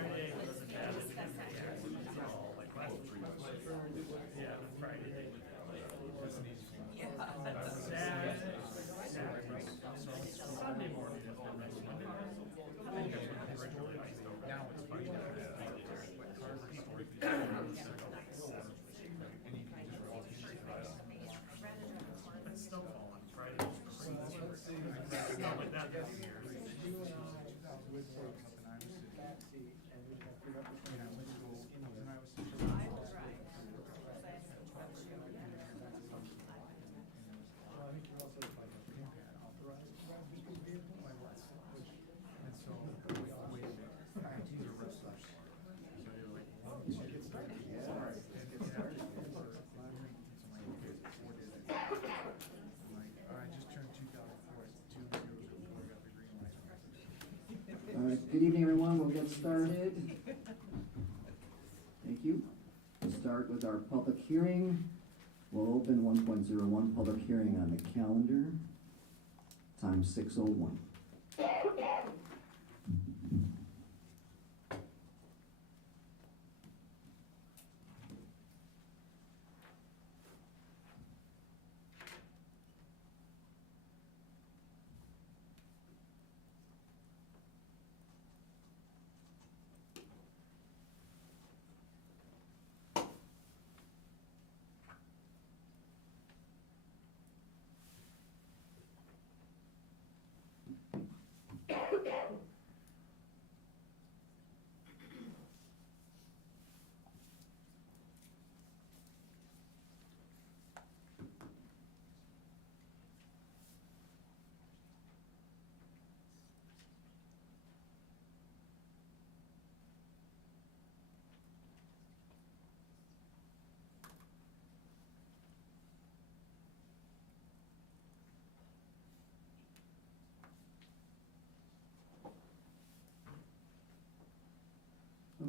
Friday wasn't bad. Like last week. Yeah, Friday. Saturday. Sunday morning has been nice. I think that's when the originally iced over. Now it's fine. But snowfall on Friday was crazy. Snow like that this year. All right, good evening, everyone. We'll get started. Thank you. We'll start with our public hearing. We'll open 1.01 public hearing on the calendar. Time 6:01.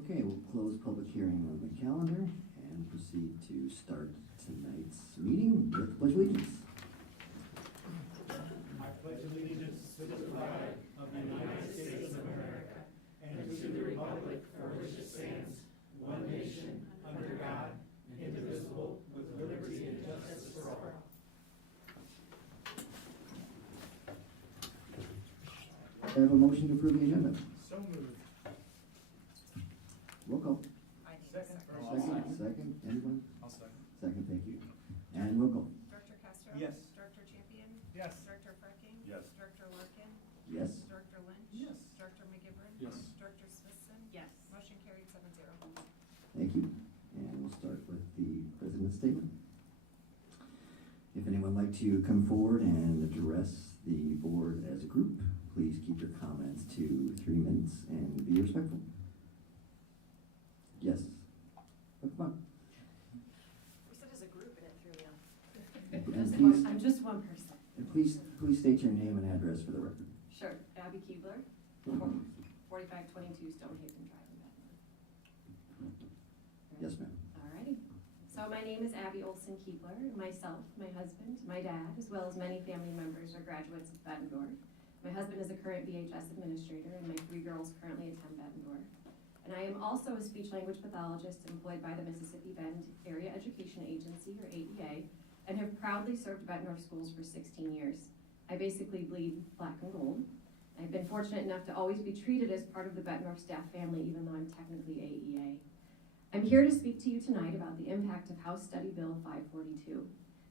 Okay, we'll close public hearing on the calendar and proceed to start tonight's meeting with Pledge of Allegiance. I pledge allegiance to the flag of the United States of America and to the republic for which it stands, one nation, under God, indivisible, with liberty and justice for all. I have a motion to approve the agenda. So moved. Roll call. Second. Second. Anyone? I'll second. Second, thank you. And roll call. Director Castro? Yes. Director Champion? Yes. Director Frecking? Yes. Director Larkin? Yes. Director Lynch? Yes. Director McGivern? Yes. Director Smithson? Yes. Motion carried 7-0. Thank you. And we'll start with the president's statement. If anyone would like to come forward and address the board as a group, please keep your comments to 3 minutes and be respectful. Yes. Oh, come on. We said as a group and it threw me off. And please, I'm just one person. and please state your name and address for the record. Sure. Abby Keebler, 4522 Stonehaven Drive in Benton. Yes, ma'am. Alrighty. So my name is Abby Olson Keebler, and myself, my husband, my dad, as well as many family members are graduates of Bettendorf. My husband is a current BHS administrator, and my 3 girls currently attend Bettendorf. And I am also a speech-language pathologist employed by the Mississippi Bend Area Education Agency, or AEA, and have proudly served Bettendorf schools for 16 years. I basically bleed black and gold. I've been fortunate enough to always be treated as part of the Bettendorf staff family, even though I'm technically AEA. I'm here to speak to you tonight about the impact of House Study Bill 542.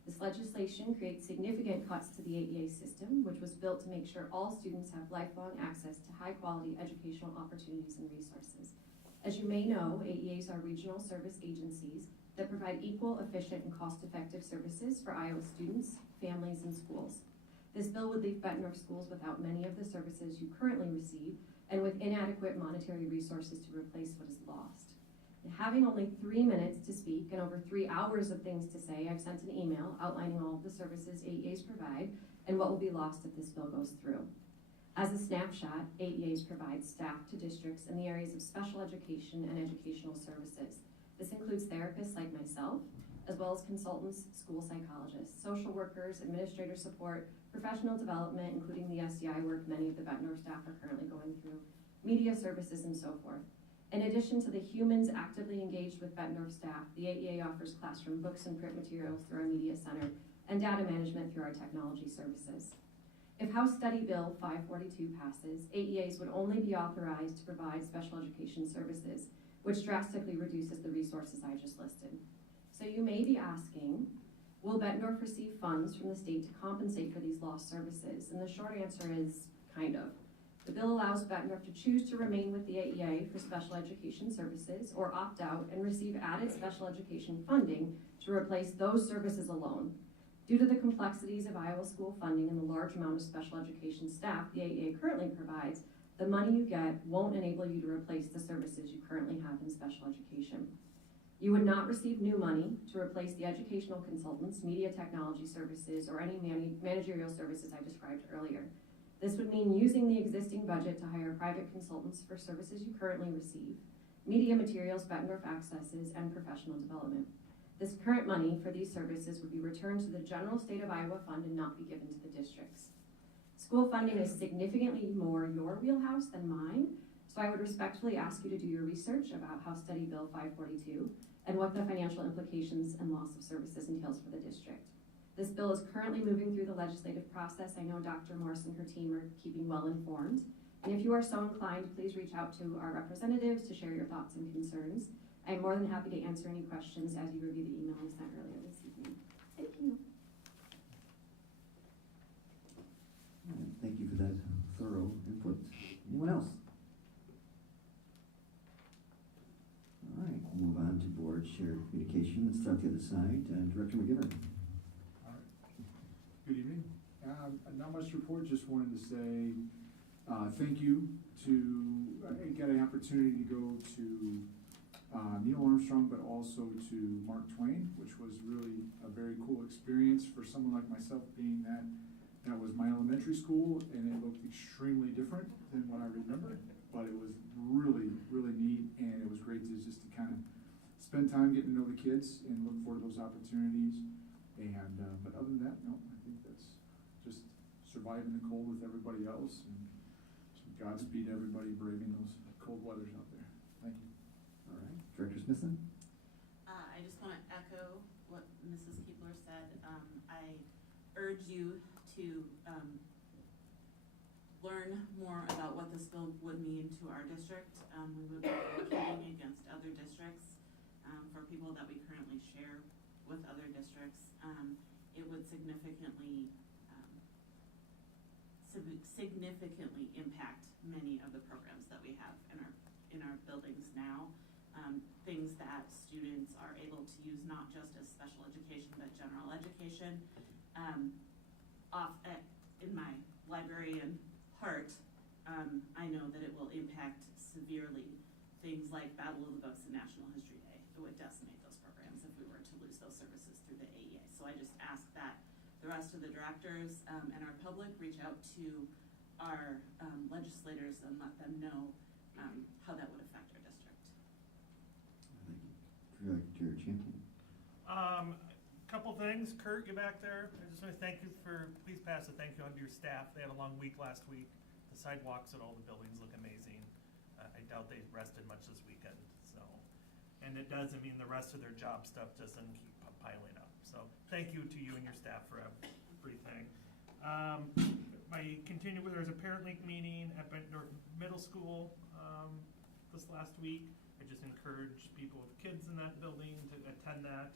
This legislation creates significant cuts to the AEA system, which was built to make sure all students have lifelong access to high-quality educational opportunities and resources. As you may know, AEAs are regional service agencies that provide equal, efficient, and cost-effective services for Iowa students, families, and schools. This bill would leave Bettendorf schools without many of the services you currently receive and with inadequate monetary resources to replace what is lost. And having only 3 minutes to speak and over 3 hours of things to say, I've sent an email outlining all of the services AEAs provide and what will be lost if this bill goes through. As a snapshot, AEAs provide staff to districts in the areas of special education and educational services. This includes therapists like myself, as well as consultants, school psychologists, social workers, administrator support, professional development, including the SDI work many of the Bettendorf staff are currently going through, media services, and so forth. In addition to the humans actively engaged with Bettendorf staff, the AEA offers classroom books and print materials through our media center and data management through our technology services. If House Study Bill 542 passes, AEAs would only be authorized to provide special education services, which drastically reduces the resources I just listed. So you may be asking, will Bettendorf receive funds from the state to compensate for these lost services? And the short answer is kind of. The bill allows Bettendorf to choose to remain with the AEA for special education services or opt out and receive added special education funding to replace those services alone. Due to the complexities of Iowa school funding and the large amount of special education staff the AEA currently provides, the money you get won't enable you to replace the services you currently have in special education. You would not receive new money to replace the educational consultants, media technology services, or any managerial services I described earlier. This would mean using the existing budget to hire private consultants for services you currently receive, media materials Bettendorf accesses, and professional development. This current money for these services would be returned to the general state of Iowa fund and not be given to the districts. School funding is significantly more your wheelhouse than mine, so I would respectfully ask you to do your research about House Study Bill 542 and what the financial implications and loss of services entails for the district. This bill is currently moving through the legislative process. I know Dr. Morse and her team are keeping well informed. And if you are so inclined, please reach out to our representatives to share your thoughts and concerns. I'm more than happy to answer any questions as you review the email I sent earlier this evening. Thank you. All right, thank you for that thorough input. Anyone else? All right, we'll move on to board shared communication. Let's start the other side. Director McGivern. All right. Good evening. Not much to report, just wanted to say thank you to, I got an opportunity to go to Neil Armstrong, but also to Mark Twain, which was really a very cool experience for someone like myself, being that was my elementary school, and it looked extremely different than what I remember, but it was really, really neat, and it was great to just to kind of spend time getting to know the kids and look forward to those opportunities. And but other than that, no, I think that's just surviving the cold with everybody else, and Godspeed to everybody braving those cold weathers out there. Thank you. All right, Director Smithson. I just want to echo what Mrs. Keebler said. I urge you to learn more about what this bill would mean to our district. We would be competing against other districts for people that we currently share with other districts. It would significantly impact many of the programs that we have in our buildings now. Things that students are able to use not just as special education but general education. In my librarian heart, I know that it will impact severely things like Battle of the Books and National History Day. It would decimate those programs if we were to lose those services through the AEA. So I just ask that the rest of the directors and our public reach out to our legislators and let them know how that would affect our district. Thank you. Director Champion. Couple things. Kurt, you back there? I just want to thank you please pass a thank you on to your staff. They had a long week last week. The sidewalks at all the buildings look amazing. I doubt they rested much this weekend. So, and it doesn't mean the rest of their job stuff doesn't keep piling up. So thank you to you and your staff for everything. There's a parent link meeting at Bettendorf Middle School this last week. I just encourage people with kids in that building to attend that.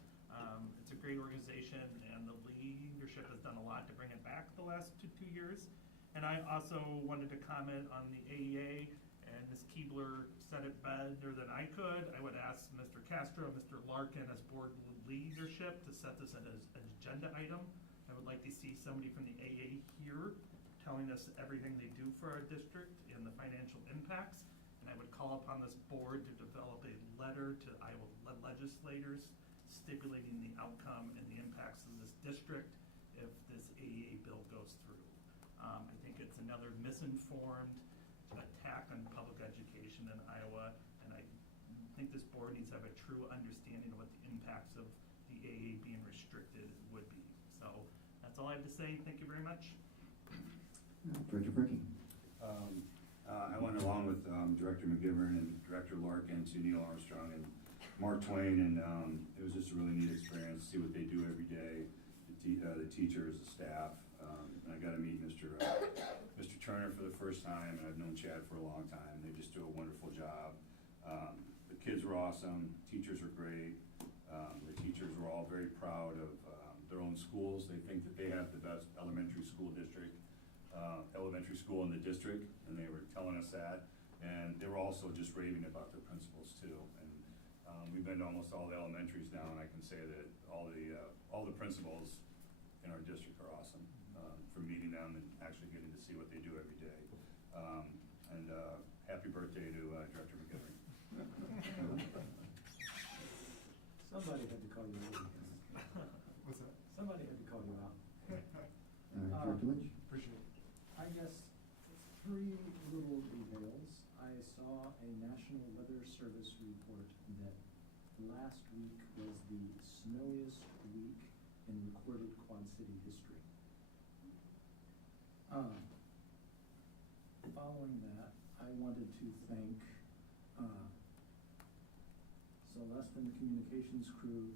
It's a great organization, and the leadership has done a lot to bring it back the last two years. And I also wanted to comment on the AEA, and Ms. Keebler said it better than I could. I would ask Mr. Castro, Mr. Larkin as board leadership to set this as an agenda item. I would like to see somebody from the AA here telling us everything they do for our district and the financial impacts. And I would call upon this board to develop a letter to Iowa legislators stipulating the outcome and the impacts of this district if this AEA bill goes through. I think it's another misinformed attack on public education in Iowa, and I think this board needs to have a true understanding of what the impacts of the AEA being restricted would be. So that's all I have to say. Thank you very much. Director Berkey. I went along with Director McGivern and Director Larkin to Neil Armstrong and Mark Twain, and it was just a really neat experience to see what they do every day, the teachers, the staff. And I got to meet Mr. Turner for the first time, and I've known Chad for a long time. They just do a wonderful job. The kids were awesome, teachers were great. The teachers were all very proud of their own schools. They think that they have the best elementary school in the district, and they were telling us that. And they were also just raving about their principals too. And we've been to almost all the elementaries now, and I can say that all the principals in our district are awesome. From meeting them and actually getting to see what they do every day. Happy birthday to Director McGivern. Somebody had to call you out. What's that? Somebody had to call you out. Director Lynch? Appreciate it. I guess 3 little details. I saw a National Weather Service report that last week was the snowiest week in recorded Quad City history. Following that, I wanted to thank Celeste and the communications crew,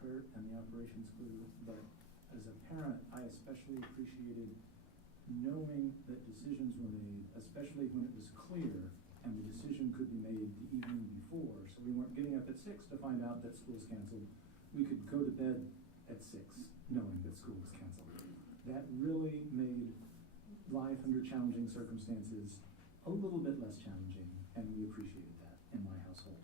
Kurt and the operations crew, but as a parent, I especially appreciated knowing that decisions were made, especially when it was clear and the decision could be made the evening before, so we weren't getting up at 6 to find out that school's canceled. We could go to bed at 6 knowing that school was canceled. That really made life under challenging circumstances a little bit less challenging, and we appreciated that in my household.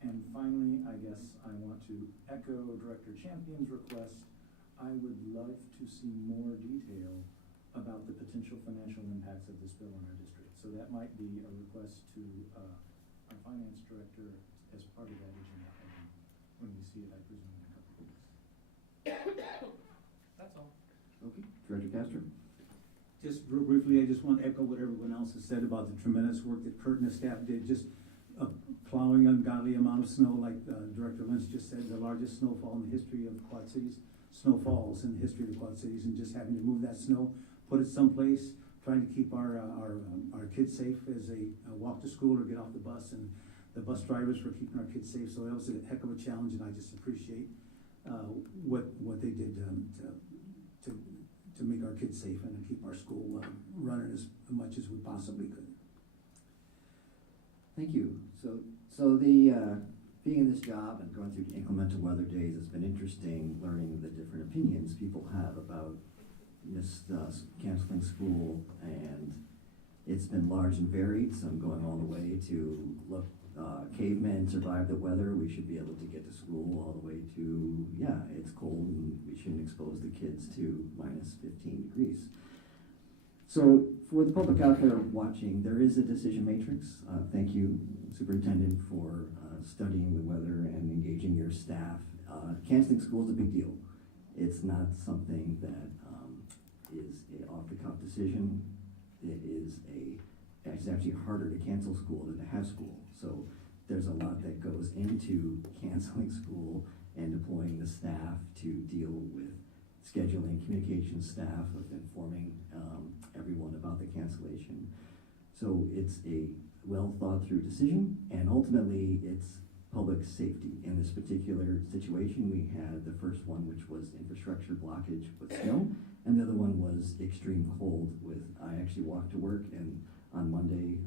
And finally, I guess I want to echo Director Champion's request. I would love to see more detail about the potential financial impacts of this bill on our district. So that might be a request to our finance director as part of that agenda item when we see it, I presume, in a couple of weeks. That's all. Okay, Director Castro? Just real briefly, I just want to echo what everyone else has said about the tremendous work that Kurt and his staff did, just plowing ungodly amount of snow, like Director Lynch just said, the largest snowfall in the history of the Quad Cities, snowfalls in the history of the Quad Cities, and just having to move that snow, put it someplace, trying to keep our kids safe as they walk to school or get off the bus, and the bus drivers were keeping our kids safe, so that was a heck of a challenge, and I just appreciate what they did to make our kids safe and to keep our school running as much as we possibly could. Thank you. So the being in this job and going through the inclement weather days, it's been interesting learning the different opinions people have about canceling school, and it's been large and varied. Some going all the way to look, cavemen survived the weather, we should be able to get to school, all the way to, yeah, it's cold and we shouldn't expose the kids to minus 15 degrees. So for the public out there watching, there is a decision matrix. Thank you, Superintendent, for studying the weather and engaging your staff. Canceling school is a big deal. It's not something that is an off-the-cuff decision. It's actually harder to cancel school than to have school. So there's a lot that goes into canceling school and deploying the staff to deal with scheduling, communications staff, of informing everyone about the cancellation. So it's a well thought through decision, and ultimately it's public safety. In this particular situation, we had the first one, which was infrastructure blockage with snow, and the other one was extreme cold with, I actually walked to work, and on Monday,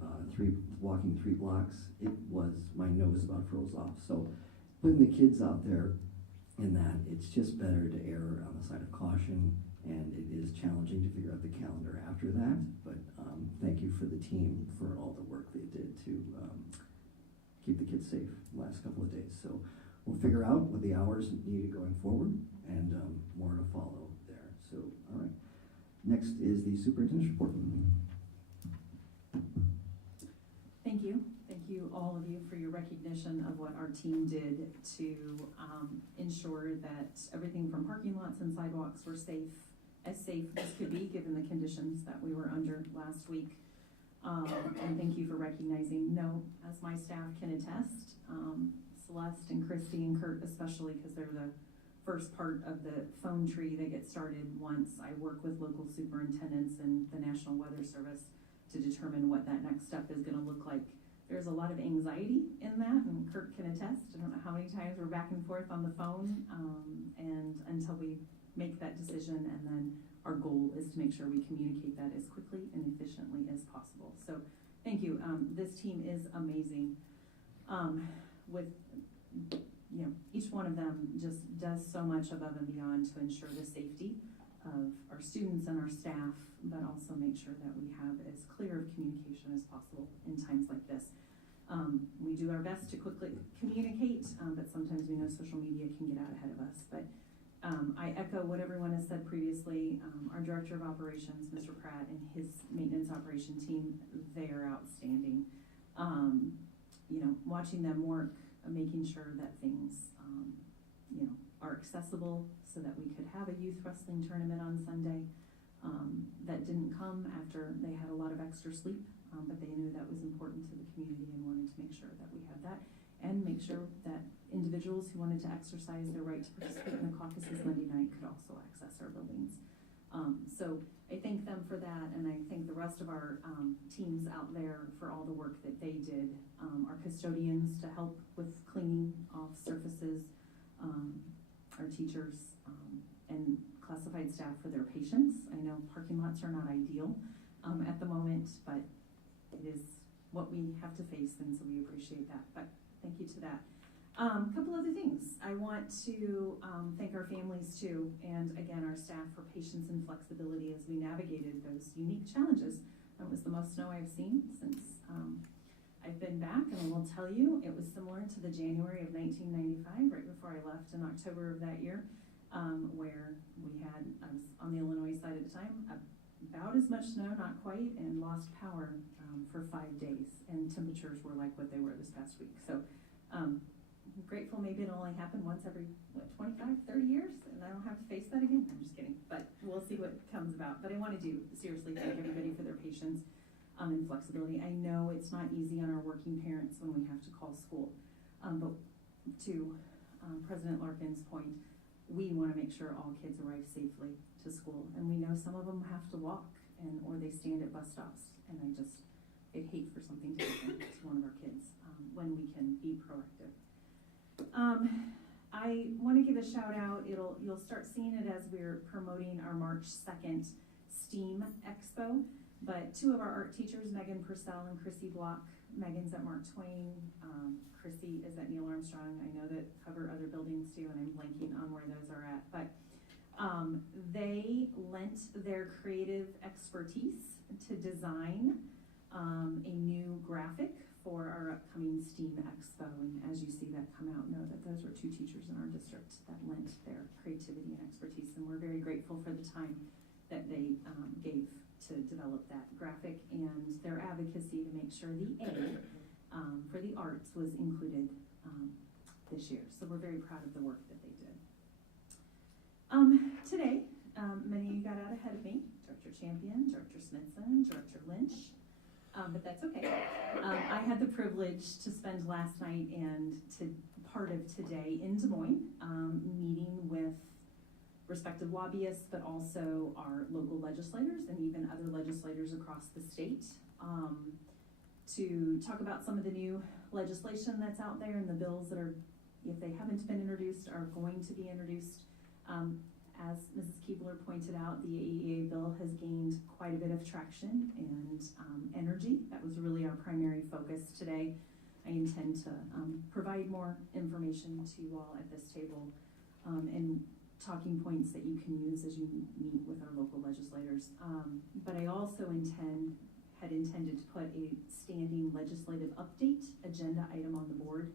walking 3 blocks, my nose about froze off. So putting the kids out there in that, it's just better to err on the side of caution, and it is challenging to figure out the calendar after that, but thank you for the team for all the work they did to keep the kids safe the last couple of days. So we'll figure out what the hours needed going forward, and more to follow there. So, all right. Next is the superintendent's report. Thank you. Thank you, all of you, for your recognition of what our team did to ensure that everything from parking lots and sidewalks were safe as could be, given the conditions that we were under last week. And thank you for recognizing, as my staff can attest, Celeste and Christy and Kurt especially, because they're the first part of the phone tree that gets started once I work with local superintendents and the National Weather Service to determine what that next step is gonna look like. There's a lot of anxiety in that, and Kurt can attest. I don't know how many times we're back and forth on the phone, and until we make that decision, and then our goal is to make sure we communicate that as quickly and efficiently as possible. So, thank you. This team is amazing. With, you know, each one of them just does so much above and beyond to ensure the safety of our students and our staff, but also make sure that we have as clear of communication as possible in times like this. We do our best to quickly communicate, but sometimes we know social media can get out ahead of us. But I echo what everyone has said previously. Our Director of Operations, Mr. Pratt, and his maintenance operation team, they are outstanding. You know, watching them work, making sure that things, you know, are accessible so that we could have a youth wrestling tournament on Sunday. That didn't come after they had a lot of extra sleep, but they knew that was important to the community and wanted to make sure that we had that, and make sure that individuals who wanted to exercise their right to participate in the caucuses Monday night could also access our buildings. So I thank them for that, and I thank the rest of our teams out there for all the work that they did. Our custodians to help with cleaning off surfaces, our teachers, and classified staff for their patience. I know parking lots are not ideal at the moment, but it is what we have to face, and so we appreciate that. But thank you to that. A couple other things. I want to thank our families too, and again, our staff for patience and flexibility as we navigated those unique challenges. That was the most snow I've seen since I've been back, and I will tell you, it was similar to the January of 1995, right before I left in October of that year, where I was on the Illinois side at the time, about as much snow, not quite, and lost power for 5 days, and temperatures were like what they were this past week. So I'm grateful maybe it'll only happen once every, 25, 30 years, and I don't have to face that again. I'm just kidding, but we'll see what comes about. But I want to seriously thank everybody for their patience and flexibility. I know it's not easy on our working parents when we have to call school, but to President Larkin's point, we want to make sure all kids arrive safely to school, and we know some of them have to walk or they stand at bus stops, and I'd hate for something to happen to one of our kids when we can be proactive. I want to give a shout out. You'll start seeing it as we're promoting our March 2nd STEAM Expo, but two of our art teachers, Megan Purcell and Chrissy Block, Megan's at Mark Twain, Chrissy is at Neil Armstrong. I know that cover other buildings too, and I'm blanking on where those are at, but they lent their creative expertise to design a new graphic for our upcoming STEAM Expo, and as you see that come out, know that those were two teachers in our district that lent their creativity and expertise, and we're very grateful for the time that they gave to develop that graphic and their advocacy to make sure the A for the arts was included this year. So we're very proud of the work that they did. Today, many of you got out ahead of me, Director Champion, Director Smithson, Director Lynch, but that's okay. I had the privilege to spend last night and part of today in Des Moines, meeting with respective lobbyists, but also our local legislators and even other legislators across the state, to talk about some of the new legislation that's out there and the bills that are, if they haven't been introduced, are going to be introduced. As Mrs. Keebler pointed out, the AEA bill has gained quite a bit of traction and energy. That was really our primary focus today. I intend to provide more information to you all at this table, and talking points that you can use as you meet with our local legislators. But I also had intended to put a standing legislative update agenda item on the board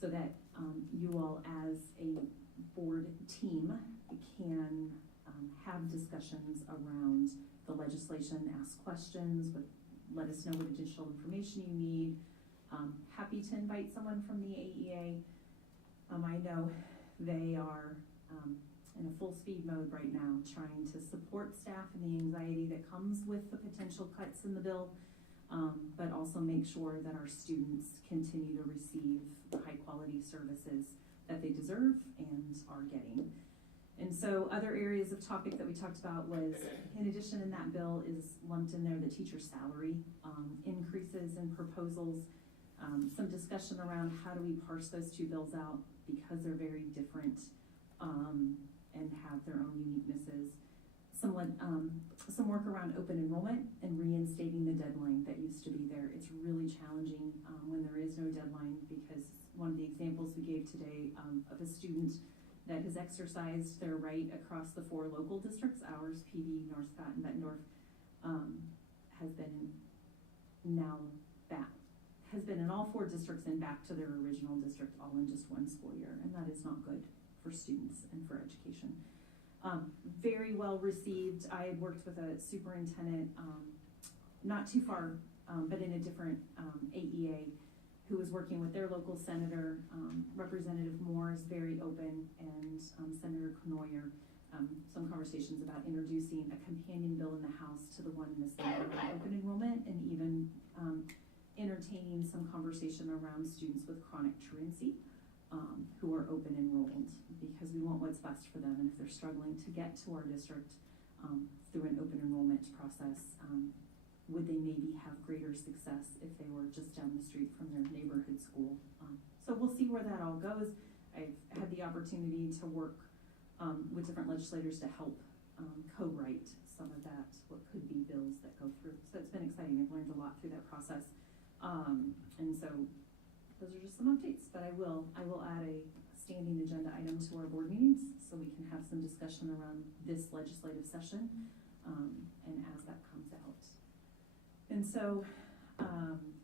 so that you all as a board team can have discussions around the legislation, ask questions, let us know what additional information you need. Happy to invite someone from the AEA. I know they are in a full speed mode right now, trying to support staff and the anxiety that comes with the potential cuts in the bill, but also make sure that our students continue to receive the high quality services that they deserve and are getting. And so other areas of topic that we talked about was, in addition in that bill is lumped in there the teacher salary increases and proposals. Some discussion around how do we parse those two bills out because they're very different and have their own uniquenesses. Some work around open enrollment and reinstating the deadline that used to be there. It's really challenging when there is no deadline, because one of the examples we gave today of a student that has exercised their right across the 4 local districts, ours, PV, North Scott, and Bettendorf, has been in all 4 districts and back to their original district all in just 1 school year, and that is not good for students and for education. Very well received. I had worked with a superintendent not too far, but in a different AEA, who was working with their local senator. Representative Moore is very open, and Senator Knoyer, some conversations about introducing a companion bill in the House to the one in the Senate around open enrollment, and even entertaining some conversation around students with chronic truancy who are open enrolled, because we want what's best for them, and if they're struggling to get to our district through an open enrollment process, would they maybe have greater success if they were just down the street from their neighborhood school? So we'll see where that all goes. I've had the opportunity to work with different legislators to help co-write some of that, what could be bills that go through. So it's been exciting. I've learned a lot through that process. And so those are just some updates, but I will add a standing agenda item to our board meetings so we can have some discussion around this legislative session, and as that comes out. And so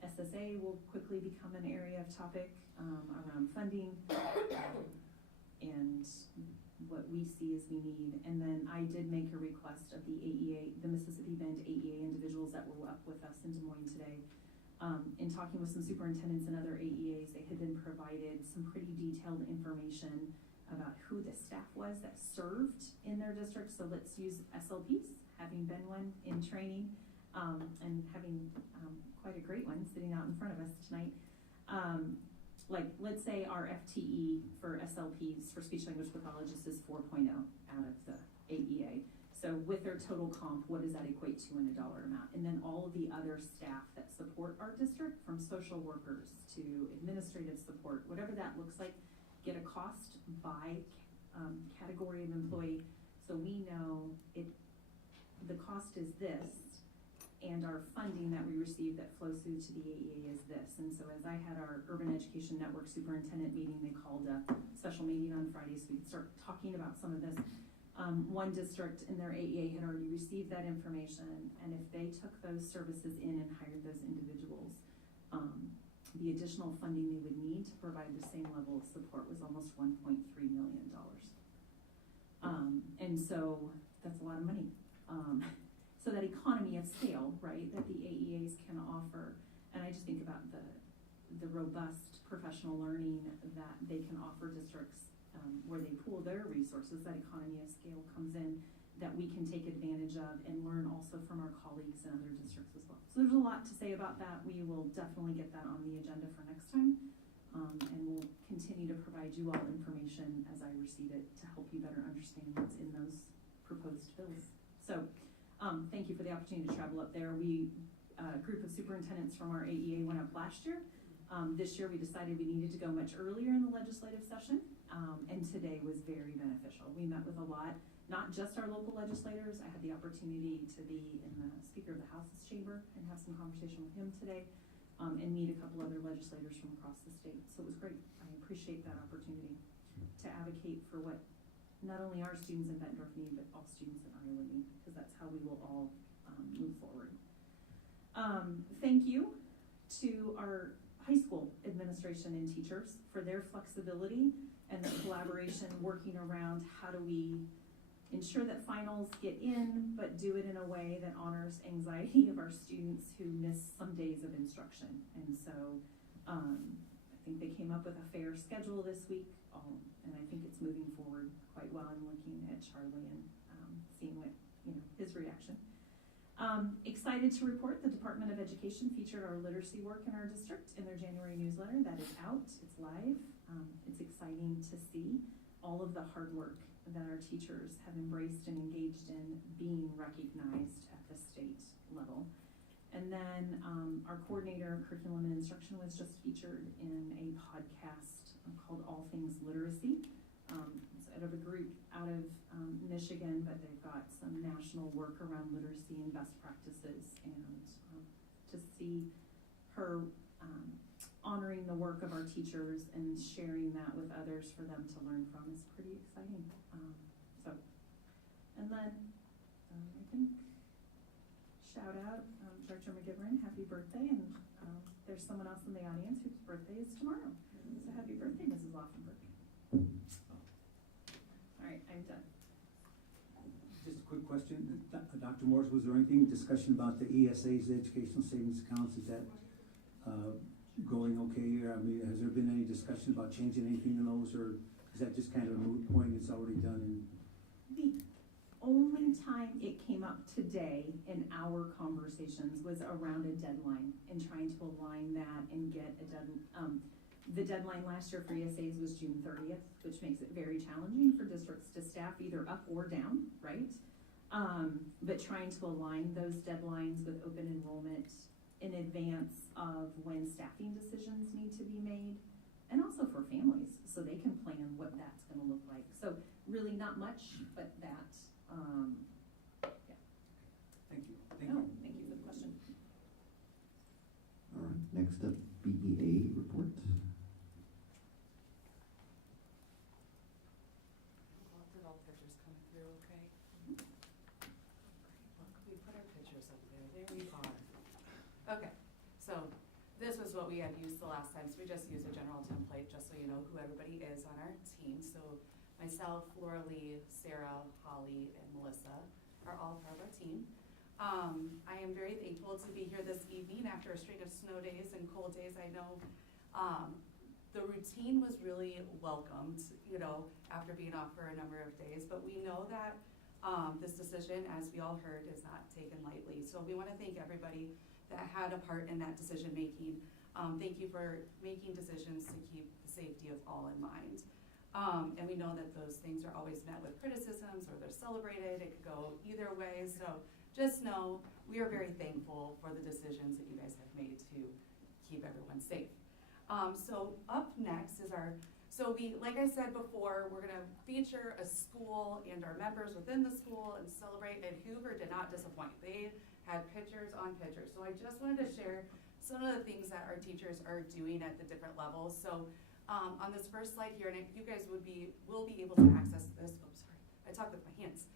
SSA will quickly become an area of topic around funding and what we see as we need. And then I did make a request of the AEA, the Mississippi Bend AEA individuals that were up with us in Des Moines today. In talking with some superintendents and other AEAs, they had been provided some pretty detailed information about who the staff was that served in their district. So let's use SLPs, having been one in training, and having quite a great one sitting out in front of us tonight. Like, let's say our FTE for SLPs, for speech language pathologists, is 4.0 out of the AEA. So with their total comp, what does that equate to in a dollar amount? And then all of the other staff that support our district, from social workers to administrative support, whatever that looks like, get a cost by category of employee. So we know the cost is this, and our funding that we receive that flows through to the AEA is this. And so as I had our Urban Education Network superintendent meeting, they called a special meeting on Friday so we could start talking about some of this. One district in their AEA had already received that information, and if they took those services in and hired those individuals, the additional funding they would need to provide the same level of support was almost $1.3 million. And so that's a lot of money. So that economy of scale, right, that the AEAs can offer, and I just think about the robust professional learning that they can offer districts where they pool their resources. That economy of scale comes in that we can take advantage of and learn also from our colleagues in other districts as well. So there's a lot to say about that. We will definitely get that on the agenda for next time, and we'll continue to provide you all information as I receive it to help you better understand what's in those proposed bills. So thank you for the opportunity to travel up there. A group of superintendents from our AEA went up last year. This year we decided we needed to go much earlier in the legislative session, and today was very beneficial. We met with a lot, not just our local legislators. I had the opportunity to be in the Speaker of the House's chamber and have some conversation with him today, and meet a couple other legislators from across the state. So it was great. I appreciate that opportunity to advocate for what not only our students in Bettendorf need, but all students in Iowa need, because that's how we will all move forward. Thank you to our high school administration and teachers for their flexibility and the collaboration working around how do we ensure that finals get in, but do it in a way that honors anxiety of our students who miss some days of instruction. And so I think they came up with a fair schedule this week, and I think it's moving forward quite well. I'm looking at Charlie and seeing what, his reaction. Excited to report the Department of Education featured our literacy work in our district in their January newsletter. That is out, it's live. It's exciting to see all of the hard work that our teachers have embraced and engaged in being recognized at the state level. And then our coordinator of curriculum and instruction was just featured in a podcast called All Things Literacy. It's out of a group out of Michigan, but they've got some national work around literacy and best practices. And to see her honoring the work of our teachers and sharing that with others for them to learn from is pretty exciting. And then I think shout out Director McGivern, happy birthday, and there's someone else in the audience whose birthday is tomorrow. So happy birthday, Mrs. Laufenberg. All right, I'm done. Just a quick question, Dr. Morris, was there anything, discussion about the ESAs, the Educational Savings Accounts, is that going okay? Or, I mean, has there been any discussion about changing anything in those, or is that just kind of a moot point, it's already done? The only time it came up today in our conversations was around a deadline and trying to align that and get a deadline. The deadline last year for ESAs was June 30th, which makes it very challenging for districts to staff either up or down, right? But trying to align those deadlines with open enrollment in advance of when staffing decisions need to be made, and also for families, so they can plan what that's gonna look like. So really not much, but that, yeah. Thank you. No, thank you for the question. All right, next up, BEA report. Did all pictures come through okay? Well, could we put our pictures up there? There we are. Okay, so this was what we had used the last time, so we just used a general template just so you know who everybody is on our team. So myself, Laura Lee, Sarah, Holly, and Melissa are all part of our team. I am very thankful to be here this evening after a string of snow days and cold days. I know the routine was really welcomed, you know, after being off for a number of days, but we know that this decision, as we all heard, is not taken lightly. So we want to thank everybody that had a part in that decision making. Thank you for making decisions to keep the safety of all in mind. And we know that those things are always met with criticisms or they're celebrated. It could go either way. So just know we are very thankful for the decisions that you guys have made to keep everyone safe. So up next is like I said before, we're gonna feature a school and our members within the school and celebrate, and Hoover did not disappoint. They had pictures on pictures. So I just wanted to share some of the things that our teachers are doing at the different levels. So on this first slide here, and you guys will be able to access this, oops, sorry, I talked with my hands.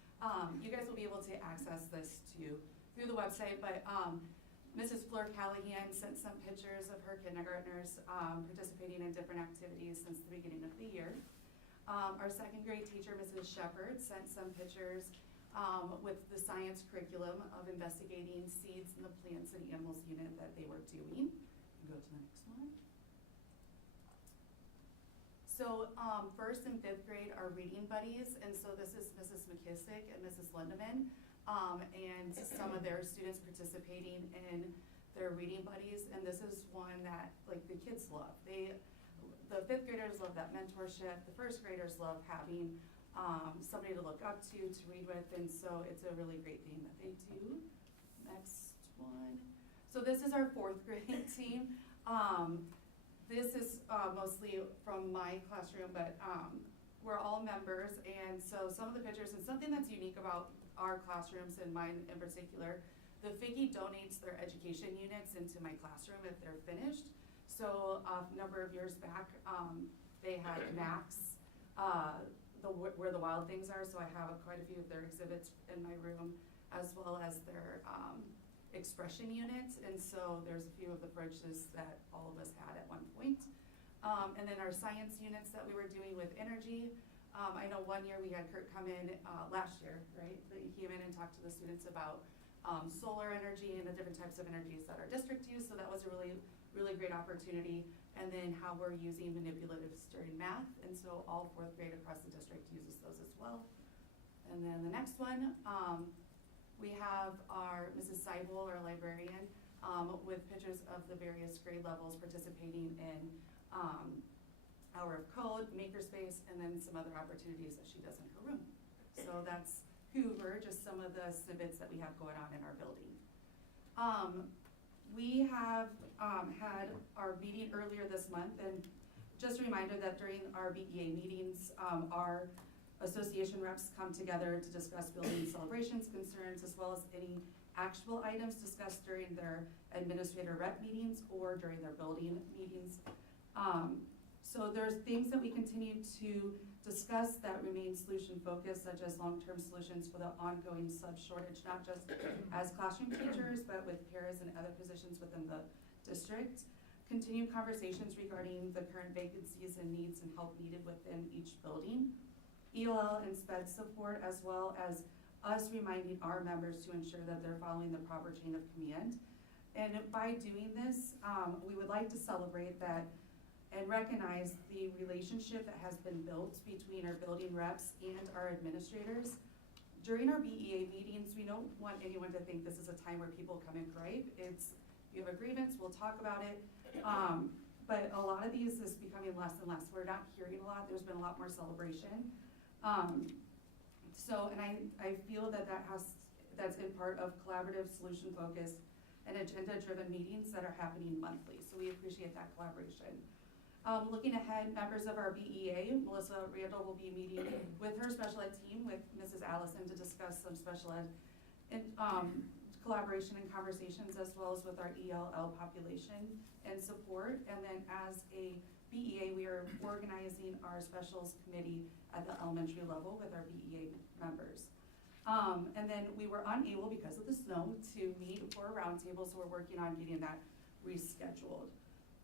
You guys will be able to access this through the website, but Mrs. Fleur Callahan sent some pictures of her kindergartners participating in different activities since the beginning of the year. Our second grade teacher, Mrs. Shepard, sent some pictures with the science curriculum of investigating seeds in the plants and animals unit that they were doing. Go to the next one. So first and fifth grade are reading buddies, and so this is Mrs. McKissick and Mrs. Lindeman, and some of their students participating in their reading buddies, and this is one that like the kids love. The fifth graders love that mentorship. The first graders love having somebody to look up to read with, and so it's a really great thing that they do. Next one. So this is our fourth grade team. This is mostly from my classroom, but we're all members, and so some of the pictures, and something that's unique about our classrooms and mine in particular, the Figgy donates their education units into my classroom if they're finished. So a number of years back, they had Max, where the wild things are, so I have quite a few of their exhibits in my room, as well as their expression units, and so there's a few of the fridges that all of us had at one point. And then our science units that we were doing with energy. I know one year we had Kurt come in, last year, right? He came in and talked to the students about solar energy and the different types of energies that our district used, so that was a really, really great opportunity. And then how we're using manipulatives during math, and so all fourth grade across the district uses those as well. And then the next one, we have our Mrs. Seibel, our librarian, with pictures of the various grade levels participating in hour of code, makerspace, and then some other opportunities that she does in her room. So that's Hoover, just some of the snippets that we have going on in our building. We have had our meeting earlier this month, and just a reminder that during our BEA meetings, our association reps come together to discuss building celebrations, concerns, as well as any actual items discussed during their administrator rep meetings or during their building meetings. So there's things that we continue to discuss that remain solution focused, such as long-term solutions for the ongoing sub shortage, not just as classroom teachers, but with paras and other positions within the district. Continue conversations regarding the current vacancies and needs and help needed within each building. ELL and SPED support, as well as us reminding our members to ensure that they're following the proper chain of command. And by doing this, we would like to celebrate that and recognize the relationship that has been built between our building reps and our administrators. During our BEA meetings, we don't want anyone to think this is a time where people come and gripe. It's, you have a grievance, we'll talk about it. But a lot of these is becoming less and less. We're not hearing a lot. There's been a lot more celebration. And I feel that that's in part of collaborative, solution focused, and agenda driven meetings that are happening monthly. So we appreciate that collaboration. Looking ahead, members of our BEA, Melissa Randall will be meeting with her special ed team with Mrs. Allison to discuss some special ed and collaboration and conversations, as well as with our ELL population and support. And then as a BEA, we are organizing our specials committee at the elementary level with our BEA members. And then we were unable, because of the snow, to meet for a roundtable, so we're working on getting that rescheduled.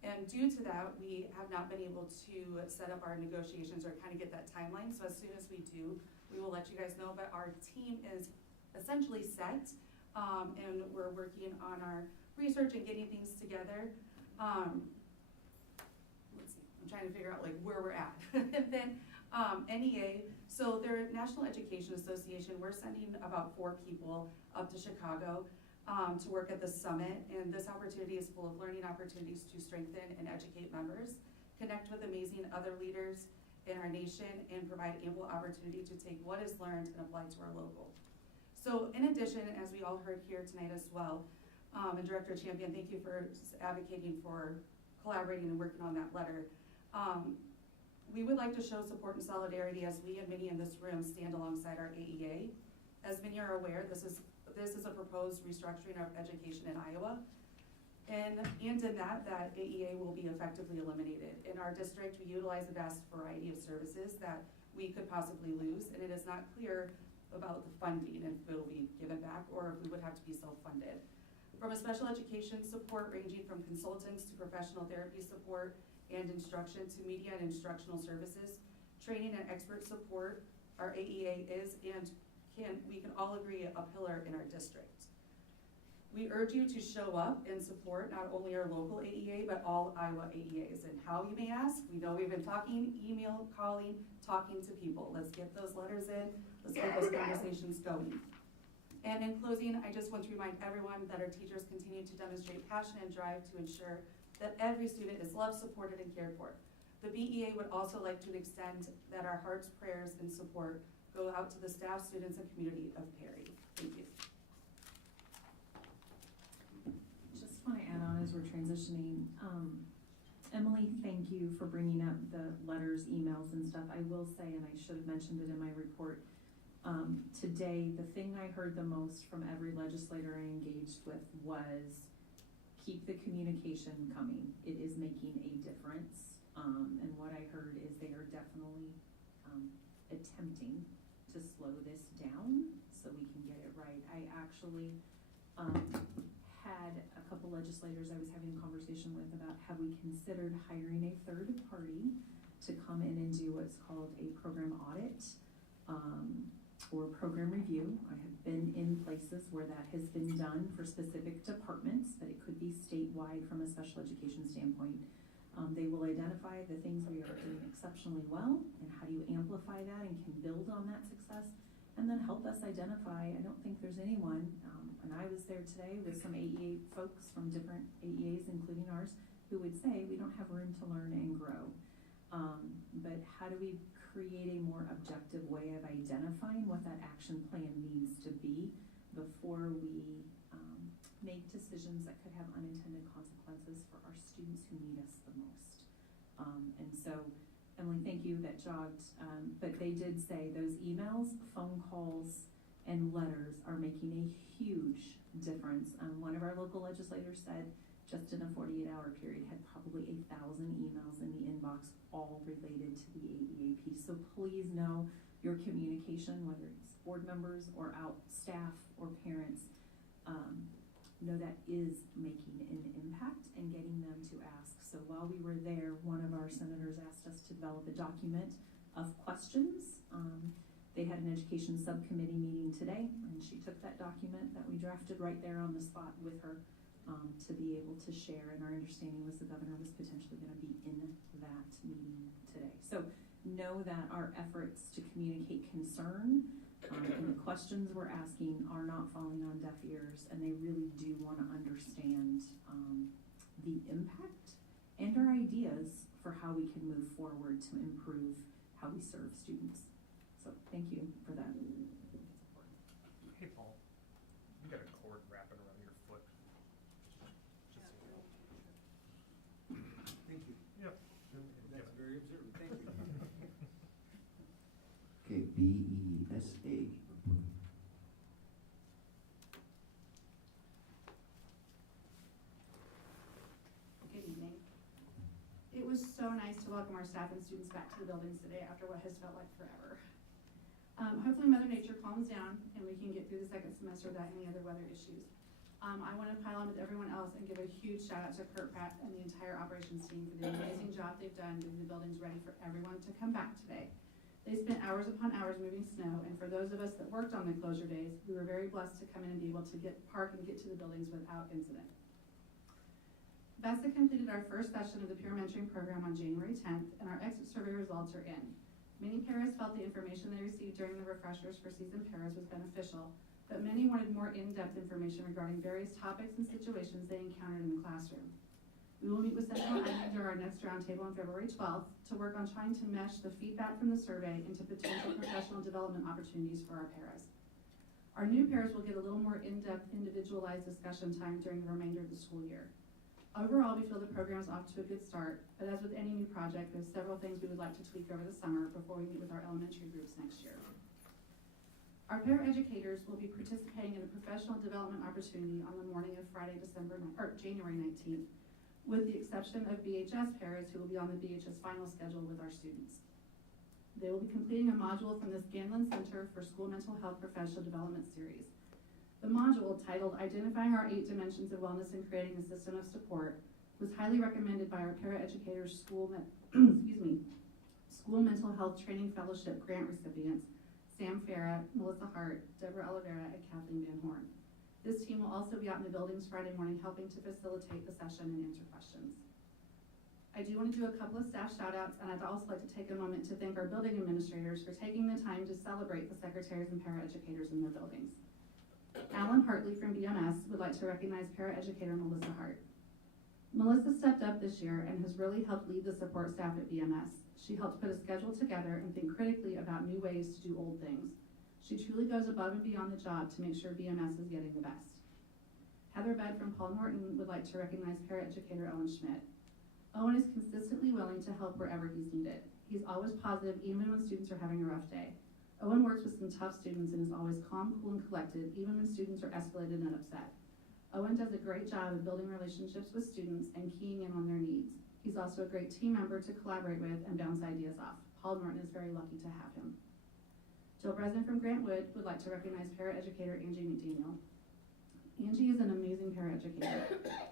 And due to that, we have not been able to set up our negotiations or kind of get that timeline. So as soon as we do, we will let you guys know. But our team is essentially set, and we're working on our research and getting things together. Let's see, I'm trying to figure out like where we're at. And then NEA, so their National Education Association, we're sending about 4 people up to Chicago to work at the summit, and this opportunity is full of learning opportunities to strengthen and educate members, connect with amazing other leaders in our nation, and provide ample opportunity to take what is learned and apply to our local. So in addition, as we all heard here tonight as well, and Director Champion, thank you for advocating for collaborating and working on that letter. We would like to show support and solidarity as we and many in this room stand alongside our AEA. As many are aware, this is a proposed restructuring of education in Iowa. And in that AEA will be effectively eliminated. In our district, we utilize a vast variety of services that we could possibly lose, and it is not clear about the funding, if it will be given back or if we would have to be self-funded. From a special education support ranging from consultants to professional therapy support and instruction to media and instructional services, training and expert support, our AEA is and we can all agree a pillar in our district. We urge you to show up and support not only our local AEA, but all Iowa AEAs. And how, you may ask? We know we've been talking, email, calling, talking to people. Let's get those letters in. Let's get those conversations going. And in closing, I just want to remind everyone that our teachers continue to demonstrate passion and drive to ensure that every student is loved, supported, and cared for. The BEA would also like to extend that our hearts, prayers, and support go out to the staff, students, and community of Perry. Thank you. Just want to add on as we're transitioning, Emily, thank you for bringing up the letters, emails, and stuff. I will say, and I should have mentioned it in my report, today, the thing I heard the most from every legislator I engaged with was keep the communication coming. It is making a difference. And what I heard is they are definitely attempting to slow this down so we can get it right. I actually had a couple legislators I was having a conversation with about have we considered hiring a third party to come in and do what's called a program audit or program review. I have been in places where that has been done for specific departments, but it could be statewide from a special education standpoint. They will identify the things we are doing exceptionally well and how do you amplify that and can build on that success, and then help us identify. I don't think there's anyone, and I was there today with some AEA folks from different AEAs, including ours, who would say we don't have room to learn and grow. But how do we create a more objective way of identifying what that action plan needs to be before we make decisions that could have unintended consequences for our students who need us the most? And so, Emily, thank you, that jogged, but they did say those emails, phone calls, and letters are making a huge difference. One of our local legislators said just in a 48-hour period had probably 1,000 emails in the inbox, all related to the AEAP. So please know your communication, whether it's board members or out staff or parents, know that is making an impact and getting them to ask. So while we were there, one of our senators asked us to develop a document of questions. They had an education subcommittee meeting today, and she took that document that we drafted right there on the spot with her to be able to share. And our understanding was the governor was potentially going to be in that meeting today. So know that our efforts to communicate concern and the questions we're asking are not falling on deaf ears, and they really do want to understand the impact and our ideas for how we can move forward to improve how we serve students. So thank you for that. Hey, Paul, you got a cord wrapping around your foot. Just so you know. Thank you. Yep. That's very observant, thank you. Okay, BESA. Good evening. It was so nice to welcome our staff and students back to the buildings today after what has felt like forever. Hopefully Mother Nature calms down and we can get through the second semester without any other weather issues. I want to pile on with everyone else and give a huge shout out to Kurt Pratt and the entire operations team for the amazing job they've done getting the buildings ready for everyone to come back today. They spent hours upon hours moving snow, and for those of us that worked on the closure days, we were very blessed to come in and be able to park and get to the buildings without incident. VESA completed our first session of the peer mentoring program on January 10th, and our exit survey results are in. Many paras felt the information they received during the refreshers for seasoned paras was beneficial, but many wanted more in-depth information regarding various topics and situations they encountered in the classroom. We will meet with Central Ivy during our next roundtable on February 12th to work on trying to mesh the feedback from the survey into potential professional development opportunities for our paras. Our new paras will get a little more in-depth, individualized discussion time during the remainder of the school year. Overall, we feel the program is off to a good start, but as with any new project, we have several things we would like to tweak over the summer before we meet with our elementary groups next year. Our paraeducators will be participating in a professional development opportunity on the morning of January 19th, with the exception of BHS paras who will be on the BHS final schedule with our students. They will be completing a module from the Scanlon Center for School Mental Health Professional Development Series. The module, titled Identifying Our 8 Dimensions of Wellness and Creating a System of Support, was highly recommended by our paraeducators school mental health training fellowship grant recipients, Sam Farah, Melissa Hart, Deborah Oliveira, and Kathleen Van Horn. This team will also be out in the buildings Friday morning helping to facilitate the session and answer questions. I do want to do a couple of staff shout outs, and I'd also like to take a moment to thank our building administrators for taking the time to celebrate the secretaries and paraeducators in their buildings. Alan Hartley from BMS would like to recognize paraeducator Melissa Hart. Melissa stepped up this year and has really helped lead the support staff at BMS. She helped put a schedule together and think critically about new ways to do old things. She truly goes above and beyond the job to make sure BMS is getting the best. Heather Bett from Paul Norton would like to recognize paraeducator Owen Schmidt. Owen is consistently willing to help wherever he's needed. He's always positive even when students are having a rough day. Owen works with some tough students and is always calm, cool, and collected even when students are escalated and upset. Owen does a great job of building relationships with students and keying in on their needs. He's also a great team member to collaborate with and bounce ideas off. Paul Norton is very lucky to have him. Jill Breslin from Grant Wood would like to recognize paraeducator Angie McDaniel. Angie is an amazing paraeducator.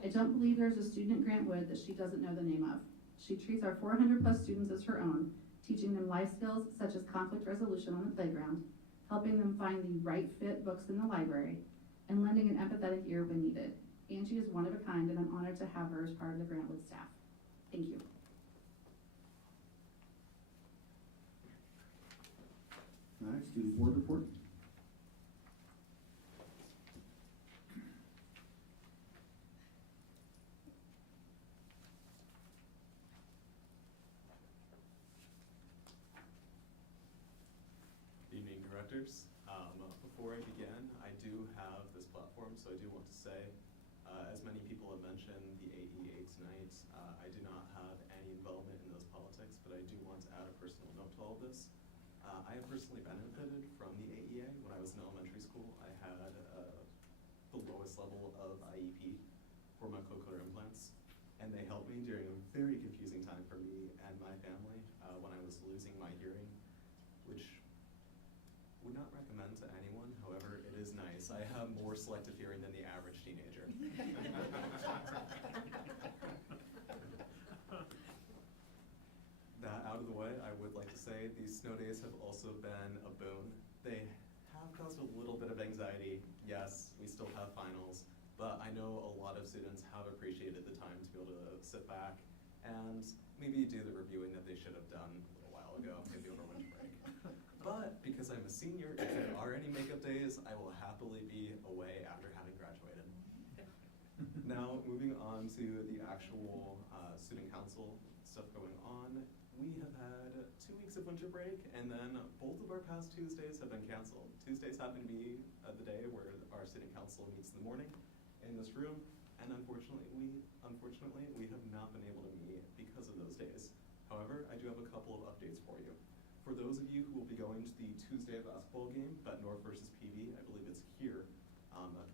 I don't believe there's a student at Grant Wood that she doesn't know the name of. She treats our 400+ students as her own, teaching them life skills such as conflict resolution on the playground, helping them find the right fit books in the library, and lending an empathetic ear when needed. Angie is one of a kind, and I'm honored to have her as part of the Grant Wood staff. Thank you. All right, student board report. directors. Before I begin, I do have this platform, so I do want to say, as many people have mentioned, the AEA tonight, I do not have any involvement in those politics, but I do want to add a personal note to all of this. I have personally benefited from the AEA. When I was in elementary school, I had the lowest level of IEP for my cochlear implants, and they helped me during a very confusing time for me and my family when I was losing my hearing, which would not recommend to anyone. However, it is nice. I have more selective hearing than the average teenager. That out of the way, I would like to say these snow days have also been a boon. They have caused a little bit of anxiety. Yes, we still have finals, but I know a lot of students have appreciated the time to be able to sit back and maybe do the reviewing that they should have done a little while ago, maybe over winter break. But because I'm a senior, if there are any makeup days, I will happily be away after having graduated. Now, moving on to the actual student council stuff going on. We have had 2 weeks of winter break, and then both of our past Tuesdays have been canceled. Tuesdays happen to be the day where our student council meets in the morning in this room, and unfortunately, we have not been able to meet because of those days. However, I do have a couple of updates for you. For those of you who will be going to the Tuesday basketball game, Bett North versus PV, I believe it's here,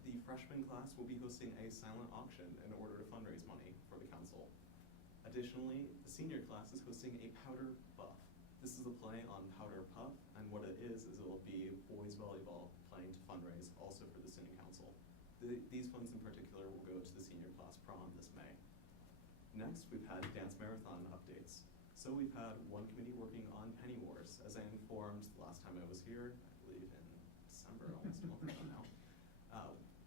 the freshman class will be hosting a silent auction in order to fundraise money for the council. Additionally, the senior class is hosting a powder buff. This is a play on powder puff, and what it is it will be boys volleyball playing to fundraise also for the student council. These funds in particular will go to the senior class prom this May. Next, we've had dance marathon updates. So we've had one committee working on Penny Wars. As I informed last time I was here, I believe in December, almost a month ago now.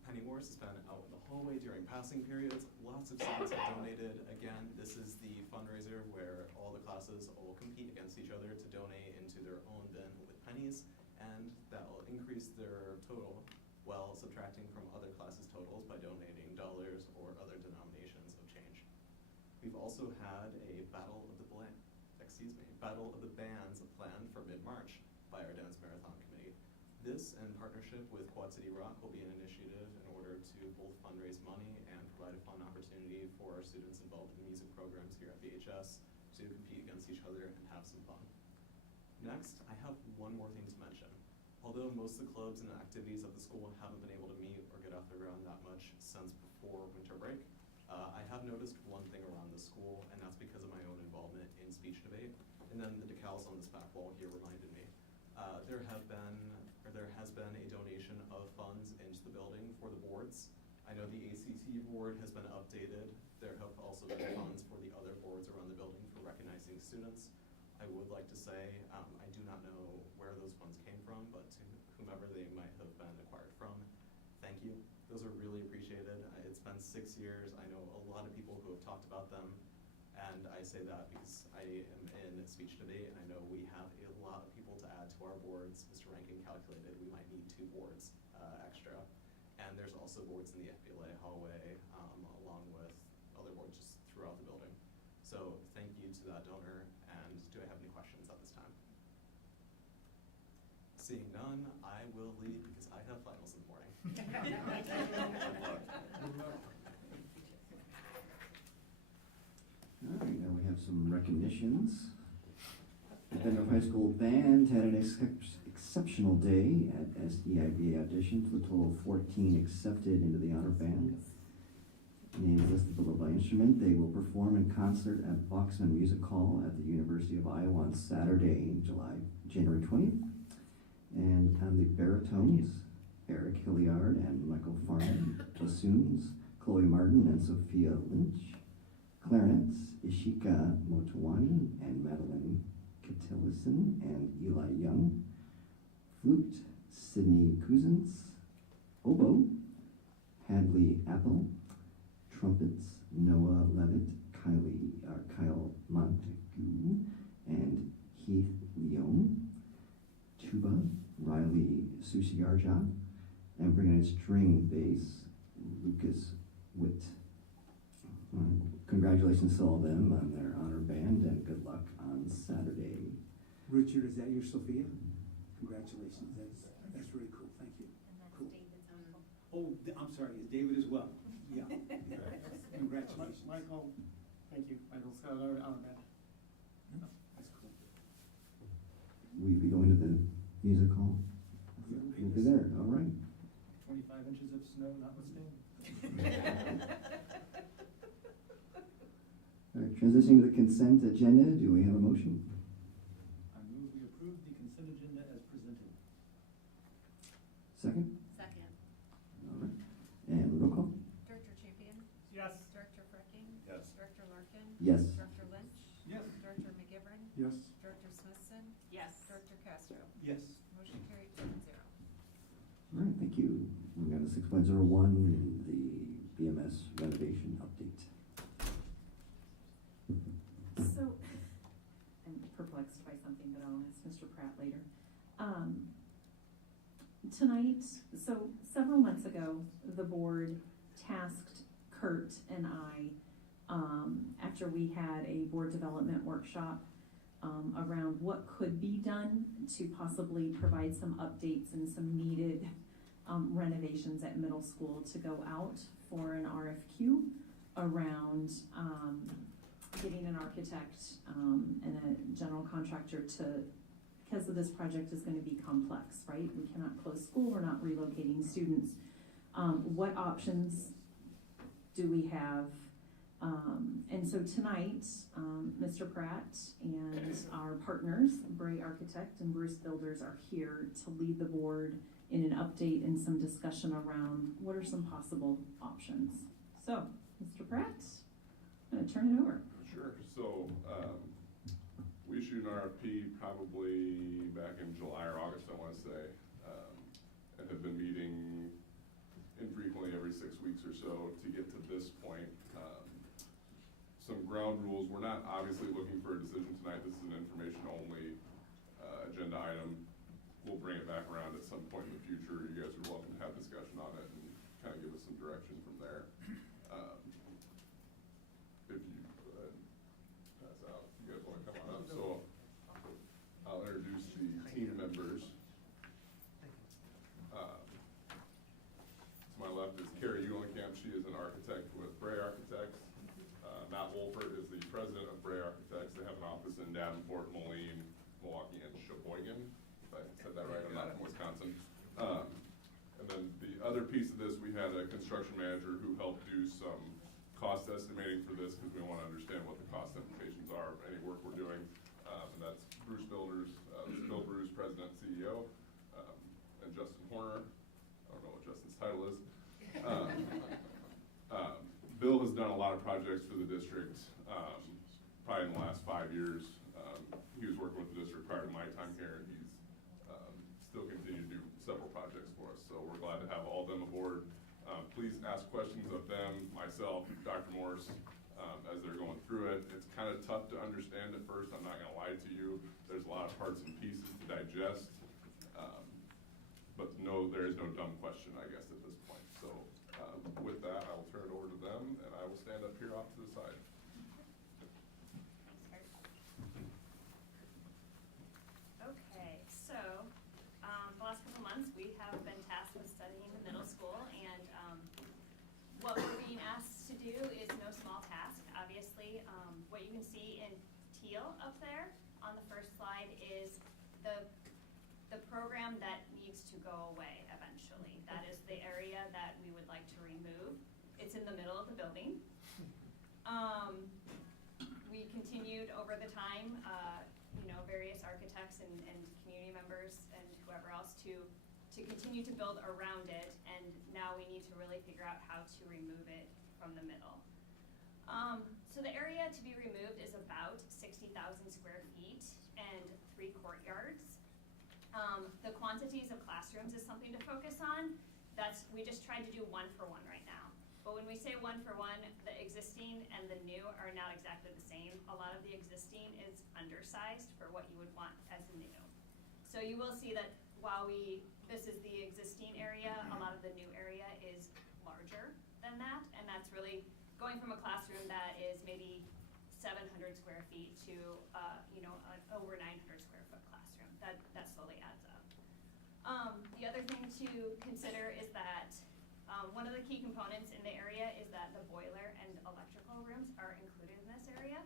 Penny Wars has been out in the hallway during passing periods. Lots of students have donated. Again, this is the fundraiser where all the classes will compete against each other to donate into their own bin with pennies, and that will increase their total while subtracting from other classes' totals by donating dollars or other denominations of change. We've also had a Battle of the Bands planned for mid-March by our Dance Marathon Committee. This, in partnership with Quad City Rock, will be an initiative in order to both fundraise money and provide a fun opportunity for our students involved in the music programs here at VHS to compete against each other and have some fun. Next, I have one more thing to mention. Although most of the clubs and activities of the school haven't been able to meet or get off the ground that much since before winter break, I have noticed one thing around the school, and that's because of my own involvement in speech debate. And then the decals on this back wall here reminded me. There has been a donation of funds into the building for the boards. I know the ACT board has been updated. There have also been funds for the other boards around the building for recognizing students. I would like to say, I do not know where those funds came from, but to whomever they might have been acquired from, thank you. Those are really appreciated. It's been 6 years. I know a lot of people who have talked about them, and I say that because I am in speech debate, and I know we have a lot of people to add to our boards. Mr. Rankin calculated we might need 2 boards extra, and there's also boards in the FBLA hallway, along with other boards just throughout the building. So thank you to that donor, and do I have any questions at this time? Seeing none, I will leave because I have finals in the morning. All right, now we have some recognitions. The Bend High School Band had an exceptional day at SEIBA auditions, with a total of 14 accepted into the honor band. Names listed below by instrument. They will perform in concert at Boxman Music Hall at the University of Iowa on Saturday, January 20th. And on the baritones, Eric Hilliard and Michael Farman. Bassoons, Chloe Martin and Sophia Lynch. Clarinets, Ishika Motowani and Madeline Kitillison and Eli Young. Flute, Sydney Cousins. Oboe, Hadley Apple. Trumpets, Noah Levitt, Kyle Montague, and Heath Leone. Tuba, Riley Susiarja, and bringing in string bass, Lucas Witt. Congratulations to all of them on their honor band, and good luck on Saturday. Richard, is that your Sophia? Congratulations, that's really cool, thank you. And that's Cool. David's uncle. Oh, I'm sorry, is David as well? Yeah. Congratulations. Michael, thank you, Michael Scott, our bad. That's cool. Will you be going to the music hall? You'll be there, all right. 25 inches of snow notwithstanding. All right, transitioning to the consent agenda, do we have a motion? I move we approve the consent agenda as presented. Second? Second. All right. And roll call? Director Champion? Yes. Director Frecking? Yes. Director Larkin? Yes. Director Lynch? Yes. Director McGivern? Yes. Director Smithson? Yes. Director Castro? Yes. Motion carried 7-0. All right, thank you. We got a 6.01, the BMS renovation update. So, I'm perplexed by something, but I'll ask Mr. Pratt later. Tonight, so several months ago, the board tasked Kurt and I, after we had a board development workshop, around what could be done to possibly provide some updates and some needed renovations at middle school, to go out for an RFQ around getting an architect and a general contractor to, because of this project is going to be complex, right? We cannot close school, we're not relocating students. What options do we have? And so tonight, Mr. Pratt and our partners, Bray Architect and Bruce Builders, are here to lead the board in an update and some discussion around what are some possible options. So, Mr. Pratt, I'm gonna turn it over. Sure. So, we issued an RFP probably back in July or August, I want to say, and have been meeting infrequently every 6 weeks or so to get to this point. Some ground rules. We're not obviously looking for a decision tonight. This is an information-only agenda item. We'll bring it back around at some point in the future. You guys are welcome to have discussion on it and kind of give us some direction from there. If you go ahead and pass out, you guys want to come on up. So I'll introduce the team members. To my left is Carrie Eulenkamp. She is an architect with Bray Architects. Matt Wolfert is the president of Bray Architects. They have an office in Davenport, Moline, Milwaukee, and Sheboygan. If I said that right, I'm not from Wisconsin. And then the other piece of this, we had a construction manager who helped do some cost estimating for this, because we want to understand what the cost implications are of any work we're doing. And that's Bruce Builders, Bill Bruce, president, CEO, and Justin Horner. I don't know what Justin's title is. Bill has done a lot of projects for the district, probably in the last 5 years. He was working with the district prior to my time here, and he's still continued to do several projects for us. So we're glad to have all of them aboard. Please ask questions of them, myself, Dr. Morse, as they're going through it. It's kind of tough to understand at first, I'm not going to lie to you. There's a lot of parts and pieces to digest. But no, there is no dumb question, I guess, at this point. So with that, I will turn it over to them, and I will stand up here off to the side. Okay, so the last couple months, we have been tasked with studying the middle school, and what we're being asked to do is no small task. Obviously, what you can see in teal up there on the first slide is the program that needs to go away eventually. That is the area that we would like to remove. It's in the middle of the building. We continued over the time, various architects and community members and whoever else to continue to build around it, and now we need to really figure out how to remove it from the middle. So the area to be removed is about 60,000 square feet and 3 courtyards. The quantities of classrooms is something to focus on. We just tried to do 1-for-1 right now. But when we say 1-for-1, the existing and the new are not exactly the same. A lot of the existing is undersized for what you would want as a new. So you will see that while this is the existing area, a lot of the new area is larger than that, and that's really going from a classroom that is maybe 700 square feet to an over 900 square foot classroom. That slowly adds up. The other thing to consider is that one of the key components in the area is that the boiler and electrical rooms are included in this area.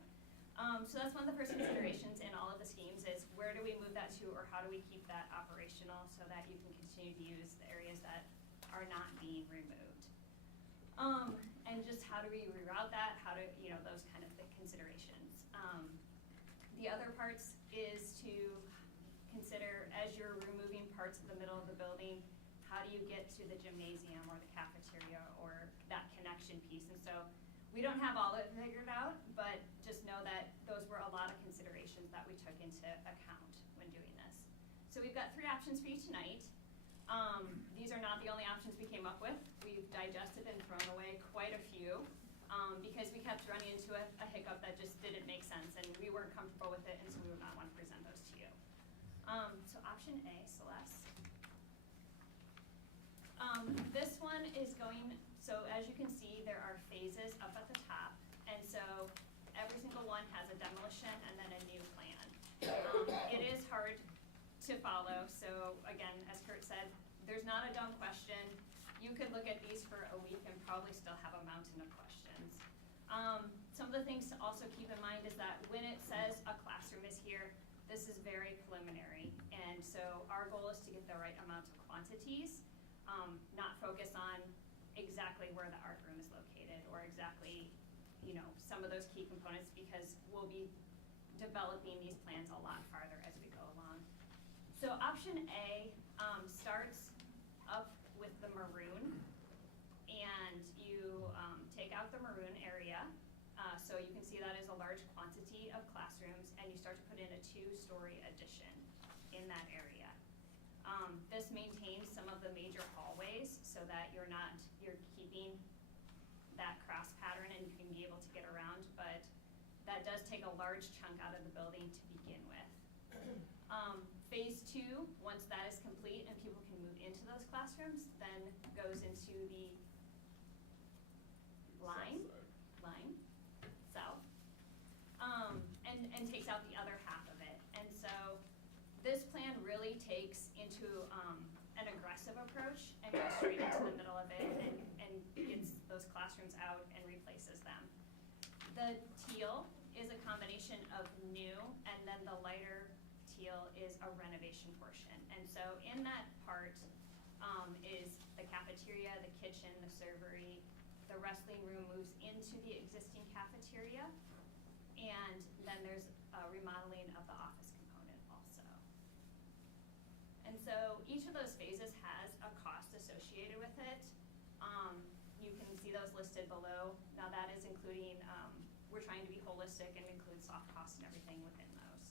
So that's one of the first considerations in all of the schemes is where do we move that to, or how do we keep that operational so that you can continue to use the areas that are not being removed. And just how do we reroute that, how do, those kind of considerations. The other parts is to consider as you're removing parts of the middle of the building, how do you get to the gymnasium or the cafeteria or that connection piece? And so we don't have all of it figured out, but just know that those were a lot of considerations that we took into account when doing this. So we've got 3 options for you tonight. These are not the only options we came up with. We've digested and thrown away quite a few because we kept running into a hiccup that just didn't make sense and we weren't comfortable with it, and so we would not want to present those to you. So option A, Celeste. This one is going, so as you can see, there are phases up at the top, and so every single one has a demolition and then a new plan. It is hard to follow, so again, as Kurt said, there's not a dumb question. You could look at these for a week and probably still have a mountain of questions. Some of the things to also keep in mind is that when it says a classroom is here, this is very preliminary, and so our goal is to get the right amount of quantities, not focus on exactly where the art room is located or exactly, some of those key components, because we'll be developing these plans a lot farther as we go along. So option A starts up with the maroon, and you take out the maroon area. So you can see that is a large quantity of classrooms, and you start to put in a 2-story addition in that area. This maintains some of the major hallways so that you're keeping that cross pattern and you can be able to get around, but that does take a large chunk out of the building to begin with. Phase 2, once that is complete and people can move into those classrooms, then goes into the line south, and takes out the other half of it. And so this plan really takes into an aggressive approach and goes straight into the middle of it and gets those classrooms out and replaces them. The teal is a combination of new, and then the lighter teal is a renovation portion. And so in that part is the cafeteria, the kitchen, the servery. The wrestling room moves into the existing cafeteria, and then there's a remodeling of the office component also. And so each of those phases has a cost associated with it. You can see those listed below. Now that is including, we're trying to be holistic and include soft costs and everything within those.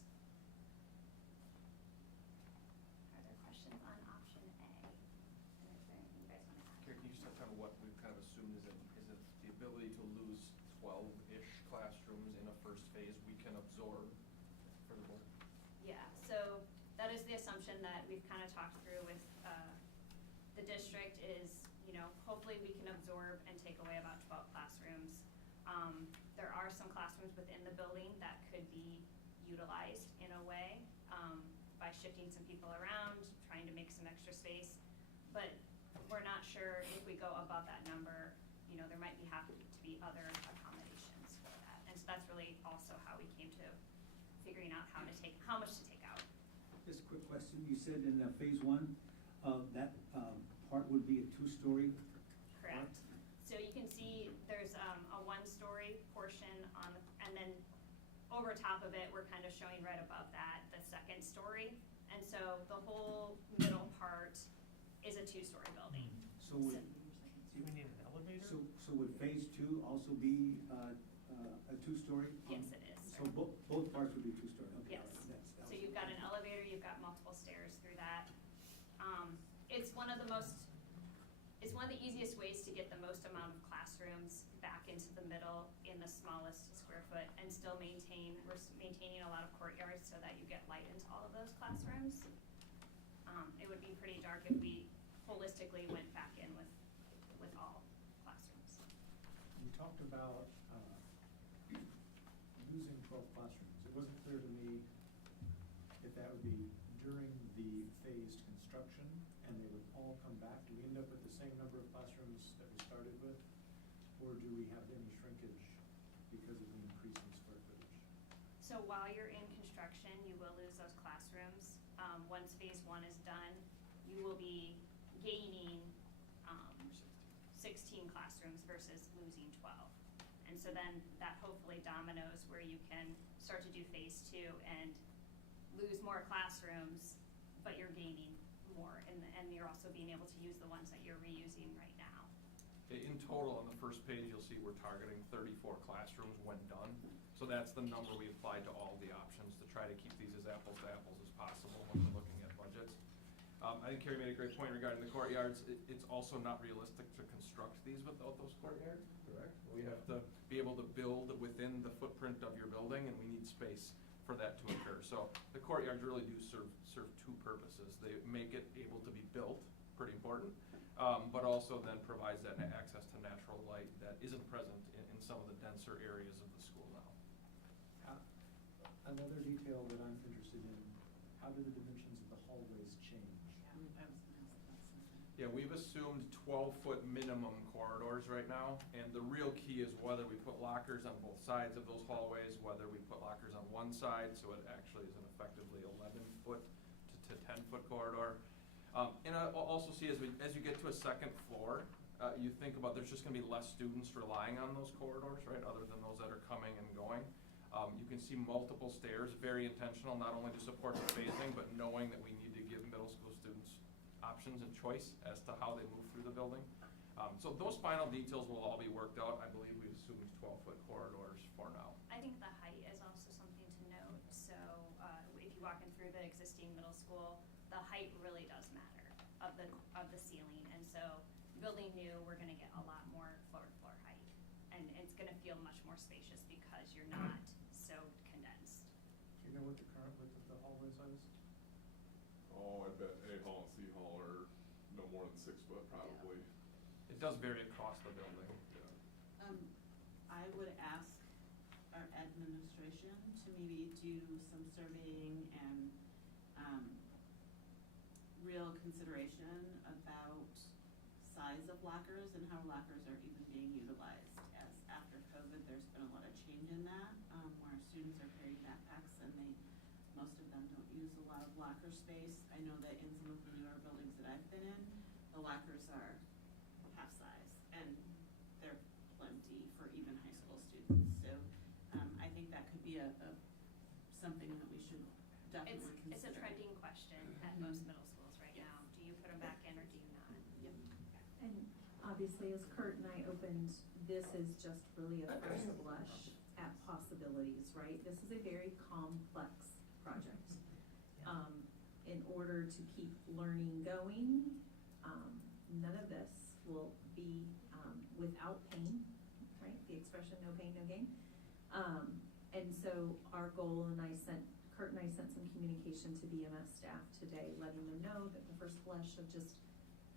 Are there questions on option A? And is there anything you guys want to add? Can you just touch on what we've kind of assumed is it the ability to lose 12-ish classrooms in a first phase we can absorb for the board? Yeah, so that is the assumption that we've kind of talked through with the district is, hopefully we can absorb and take away about 12 classrooms. There are some classrooms within the building that could be utilized in a way by shifting some people around, trying to make some extra space. But we're not sure if we go above that number, there might have to be other accommodations for that. And so that's really also how we came to figuring out how much to take out. Just a quick question. You said in phase 1, that part would be a 2-story? Correct. So you can see there's a 1-story portion and then over top of it, we're kind of showing right above that, the 2nd story. And so the whole middle part is a 2-story building. So would, Do we need an elevator? so would phase 2 also be a 2-story? Yes, it is. So both parts would be 2-story? Okay. Yes. All right. So you've got an elevator, you've got multiple stairs through that. It's one of the easiest ways to get the most amount of classrooms back into the middle in the smallest square foot and still we're maintaining a lot of courtyards so that you get light into all of those classrooms. It would be pretty dark if we holistically went back in with all classrooms. You talked about losing 12 classrooms. It wasn't clear to me if that would be during the phased construction construction and they would all come back? Do we end up with the same number of classrooms that we started with? Or do we have any shrinkage because of the increase in square footage? So while you're in construction, you will lose those classrooms. Once phase 1 is done, you will be gaining 16 classrooms versus losing 12. And so then that hopefully dominoes where you can start to do phase 2 and lose more classrooms, but you're gaining more, and you're also being able to use the ones that you're reusing right now. In total, on the first page, you'll see we're targeting 34 classrooms when done. So that's the number we applied to all the options to try to keep these as apples to apples as possible when we're looking at budgets. I think Carrie made a great point regarding the courtyards. It's also not realistic to construct these without those courtyards, correct? We have to be able to build within the footprint of your building, and we need space for that to occur. So the courtyards really do serve two purposes. They make it able to be built, pretty important, but also then provides that access to natural light that isn't present in some of the denser areas of the school now. Another detail that I'm interested in, how do the dimensions of the hallways change? Yeah, we've assumed 12-foot minimum corridors right now, and the real key is whether we put lockers on both sides of those hallways, whether we put lockers on one side, so it actually is an effectively 11-foot to 10-foot corridor. And I'll also see as you get to a second floor, you think about there's just going to be less students relying on those corridors, right, other than those that are coming and going. You can see multiple stairs, very intentional, not only to support the phasing, but knowing that we need to give middle school students options and choice as to how they move through the building. So those final details will all be worked out. I believe we've assumed 12-foot corridors for now. I think the height is also something to note. So if you walk in through the existing middle school, the height really does matter of the ceiling. And so building new, we're going to get a lot more floor height, and it's going to feel much more spacious because you're not so condensed. Do you know what the current width of the hallways is? Oh, I bet A hall and C hall are no more than 6 foot probably. It does vary across the building. Yeah. I would ask our administration to maybe do some surveying and real consideration about size of lockers and how lockers are even being utilized. As after COVID, there's been a lot of change in that, where students are carrying backpacks and most of them don't use a lot of locker space. I know that in some of the newer buildings that I've been in, the lockers are half size, and they're plenty for even high school students. So I think that could be something that we should definitely consider. It's a trending question at most middle schools right now. Do you put them back in or do you not? Yep. And obviously, as Kurt and I opened, this is just really a first blush at possibilities, right? This is a very complex project. In order to keep learning going, none of this will be without pain, right? The expression, no pain, no gain. And so our goal, and Kurt and I sent some communication to BMS staff today, letting them know that the first blush of just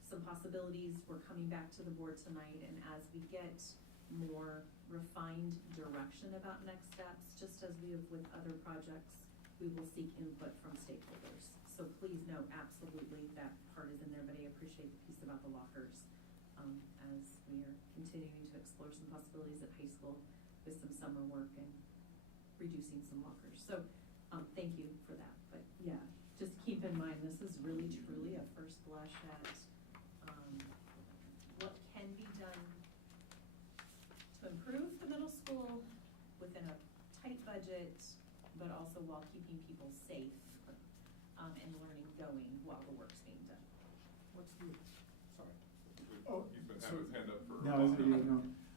some possibilities, we're coming back to the board tonight, and as we get more refined direction about next steps, just as we have with other projects, we will seek input from stakeholders. So please note, absolutely, that part is in there, but I appreciate the piece about the lockers as we are continuing to explore some possibilities at high school with some summer work and reducing some lockers. So thank you for that. But yeah, just keep in mind, this is really truly a first blush at what can be done to improve the middle school within a tight budget, but also while keeping people safe and learning going while the work's being done. What's the, sorry. Oh, He's been having his hand up for a No,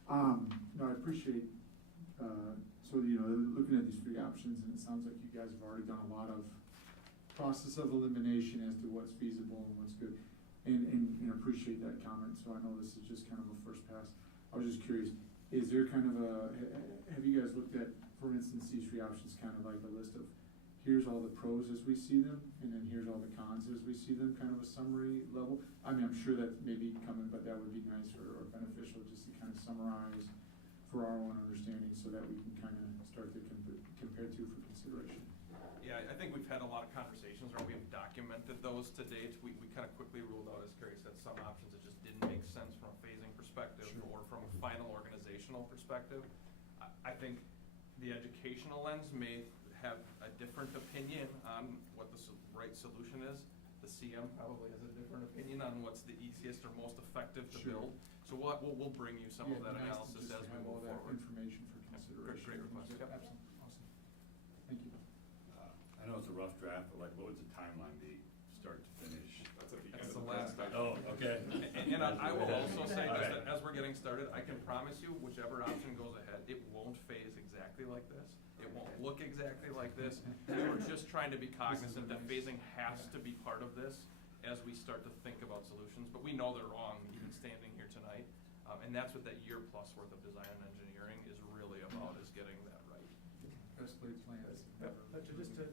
while. no, I appreciate, looking at these three options, and it sounds like you guys have already done a lot of process of elimination as to what's feasible and what's good, and appreciate that comment. So I know this is just kind of a first pass. I was just curious, is there kind of have you guys looked at, for instance, these three options, kind of like a list of, here's all the pros as we see them, and then here's all the cons as we see them, kind of a summary level? I mean, I'm sure that may be coming, but that would be nice or beneficial just to kind of summarize for our own understanding so that we can kind of start to compare to for consideration. Yeah, I think we've had a lot of conversations where we've documented those to date, we kind of quickly ruled out, as Carrie said, some options that just didn't make sense from a phasing perspective or from a final organizational perspective. I think the educational lens may have a different opinion on what the right solution is. The CM probably has a different opinion on what's the easiest or most effective to build. So we'll bring you some of that analysis as we move forward. Information for consideration. Great request. Yep. Absolutely. Awesome. Thank you. I know it's a rough draft, but like, what would the timeline be, start to finish? That's at the That's end the of last time. Oh, okay. And I will also say, just Okay. that as we're getting started, I can promise you, whichever option goes ahead, it won't phase exactly like this. It won't look exactly like this. We were just trying to be cognizant that phasing has to be part of this as we start to think about solutions, but we know they're wrong, even standing here tonight. And that's what that year plus worth of design and engineering is really about, is getting that right. Best laid plans. But just to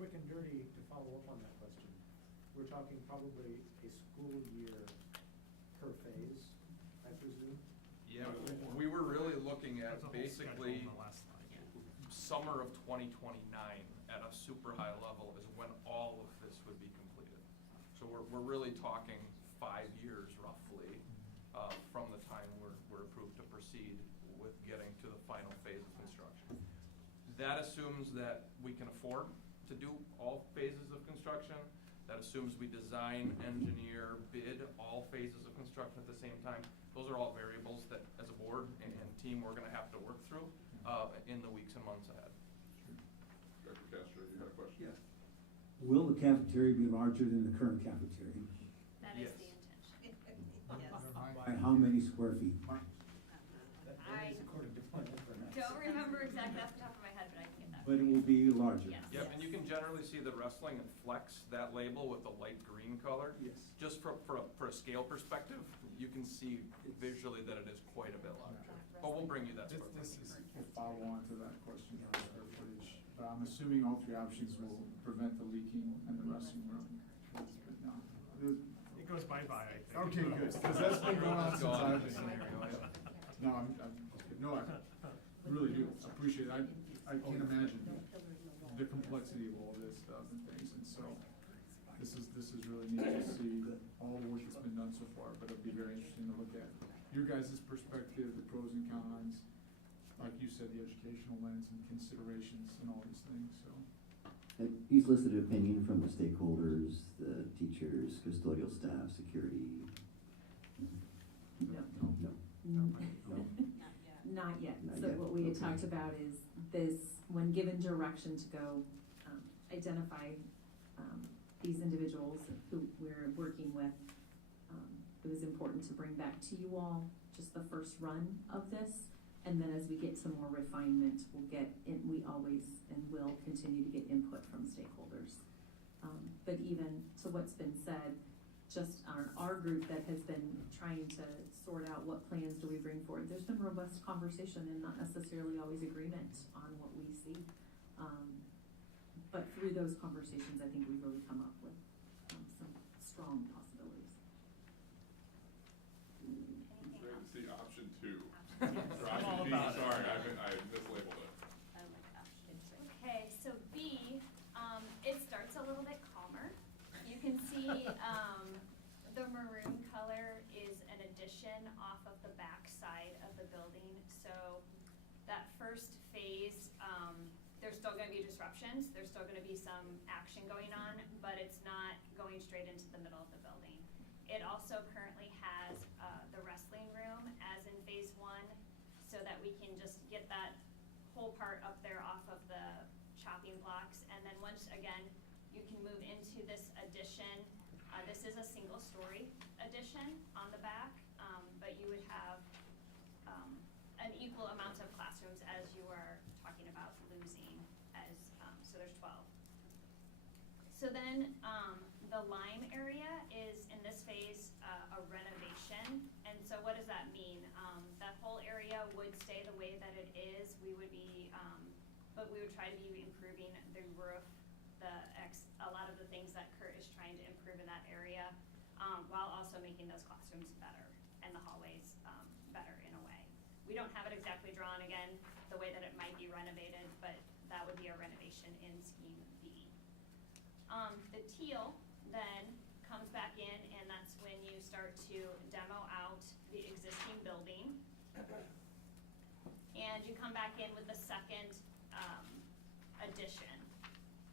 quick and dirty, to follow up on that question, we're talking probably a school year per phase, I presume? Yeah, we were really looking at That's a whole basically schedule on the last slide. summer of 2029 at a super high level is when all of this would be completed. So we're really talking 5 years roughly from the time we're approved to proceed with getting to the final phase of construction. That assumes that we can afford to do all phases of construction. That assumes we design, engineer, bid all phases of construction at the same time. Those are all variables that, as a board and team, we're gonna have to work through in the weeks and months ahead. Dr. Castro, you had a question? Yes. Will the cafeteria be larger than the current cafeteria? That is Yes. the intention. Yes. By how many square feet? I don't remember exactly off the top of my head, but I can get that. But it for you. will be larger? Yes. Yep, and you can generally see the wrestling and flex, that label with the light green color. Yes. Just for a scale perspective, you can see visually that it is quite a bit larger. But we'll bring you that square This footage. is a follow-on to that question on square footage. But I'm assuming all three options will prevent the leaking in the restroom room. But no. It goes bye-bye, I think. Okay, good, because that's been going on since I've been here. Scenario, yeah. No, I really do appreciate it. I can't imagine the complexity of all this stuff and things, and so this is really neat to see all the work that's been done so far, but it'll be very interesting to look at your guys' perspective, the pros and cons, like you said, the educational lens and considerations and all these things, so. He's listed an opinion from the stakeholders, the teachers, custodial staff, security. No. No. Mm. No. Not yet. Not So yet, what we had okay. talked about is this, when given direction to go identify these individuals who we're working with, it was important to bring back to you all just the first run of this. And then as we get some more refinement, we always and will continue to get input from stakeholders. But even to what's been said, just our group that has been trying to sort out what plans do we bring forward, there's been robust conversation and not necessarily always agreement on what we see. But through those conversations, I think we've really come up with some strong possibilities. Anything Great to else? see option 2. Option two. Or I'm all option B, about it. sorry, I mislabeled it. I like option two. Okay, so B, it starts a little bit calmer. You can see, the maroon color is an addition off of the back side of the building. So that first phase, there's still gonna be disruptions, there's still gonna be some action going on, but it's not going straight into the middle of the building. It also currently has, the wrestling room as in phase 1, so that we can just get that whole part up there off of the chopping blocks. And then once again, you can move into this addition. This is a single-story addition on the back, but you would have an equal amount of classrooms as you are talking about losing, as so there's 12. So then the lime area is in this phase a renovation, and so what does that mean? That whole area would stay the way that it is. We would be, but we would try to be improving the roof, a lot of the things that Kurt is trying to improve in that area, while also making those classrooms better and the hallways better in a way. We don't have it exactly drawn again the way that it might be renovated, but that would be a renovation in scheme B. The teal then comes back in, and that's when you start to demo out the existing building. And you come back in with the second addition.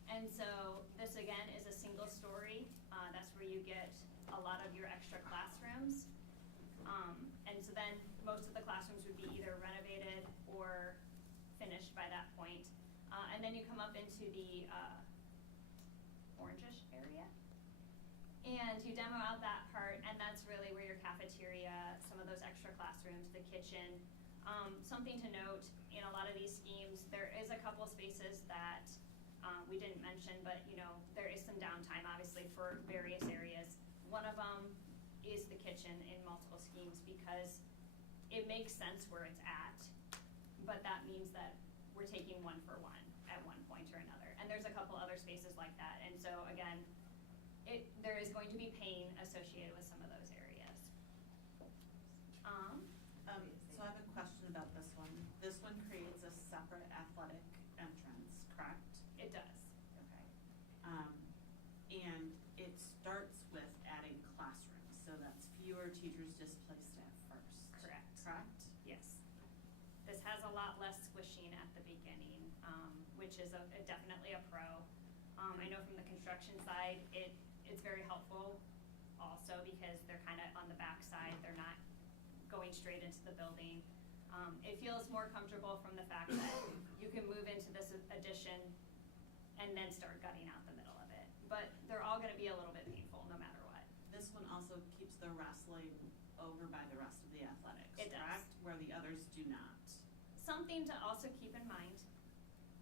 And so this again is a single story. That's where you get a lot of your extra classrooms. And so then most of the classrooms would be either renovated or finished by that point. And then you come up into the orangish area. And you demo out that part, and that's really where your cafeteria, some of those extra classrooms, the kitchen. Something to note, in a lot of these schemes, there is a couple spaces that we didn't mention, but there is some downtime, obviously, for various areas. One of them is the kitchen in multiple schemes because it makes sense where it's at, but that means that we're taking one for one at one point or another. And there's a couple other spaces like that. And so again, there is going to be pain associated with some of those areas. So I have a question about this one. This one creates a separate athletic entrance, correct? It does. Okay. And it starts with adding classrooms, so that's fewer teachers displaced at first. Correct. Correct? Yes. This has a lot less squishing at the beginning, which is definitely a pro. I know from the construction side, it's very helpful also because they're kind of on the back side. They're not going straight into the building. It feels more comfortable from the fact that you can move into this addition and then start gutting out the middle of it. But they're all going to be a little bit painful no matter what. This one also keeps the wrestling over by the rest of the athletics, It does. correct? Where the others do not. Something to also keep in mind,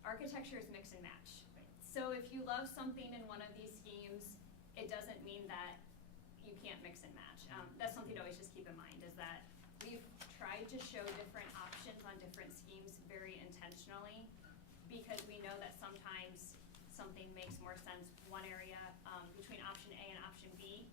architecture is mix and match. So if you love something in one of these schemes, it doesn't mean that you can't mix and match. That's something to always just keep in mind, is that we've tried to show different options on different schemes very intentionally because we know that sometimes something makes more sense one area between option A and option B.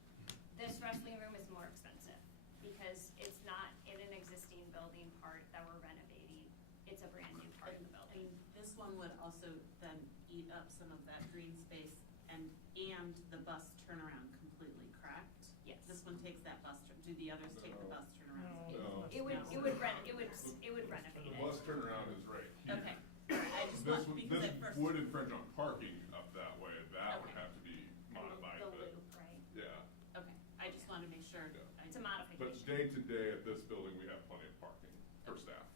This wrestling room is more expensive because it's not in an existing building part that we're renovating. It's a brand new part of the building. This one would also then eat up some of that green space and the bus turnaround completely, correct? Yes. This one takes that bus, do the others take the bus turnaround? No. It would renovate The it. bus turnaround is right here. Okay, I just want, because at first. This would infringe on parking up that way, that would Okay. have to be modified, The but, loop, right? yeah. Okay, I just want to make sure. Yeah. It's a But modification. day to day at this building, we have plenty of parking for staff.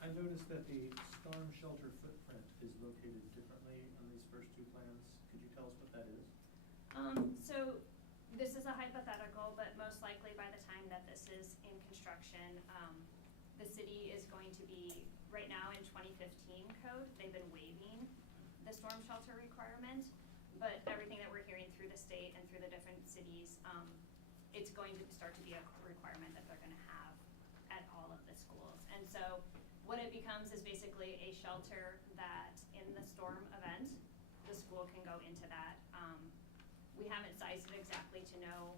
I noticed that the storm shelter footprint is located differently on these first two plans. Could you tell us what that is? So this is a hypothetical, but most likely by the time that this is in construction, the city is going to be, right now in 2015 code, they've been waiving the storm shelter requirement, but everything that we're hearing through the state and through the different cities, it's going to start to be a requirement that they're gonna have at all of the schools. And so what it becomes is basically a shelter that in the storm event, the school can go into that. We haven't sized it exactly to know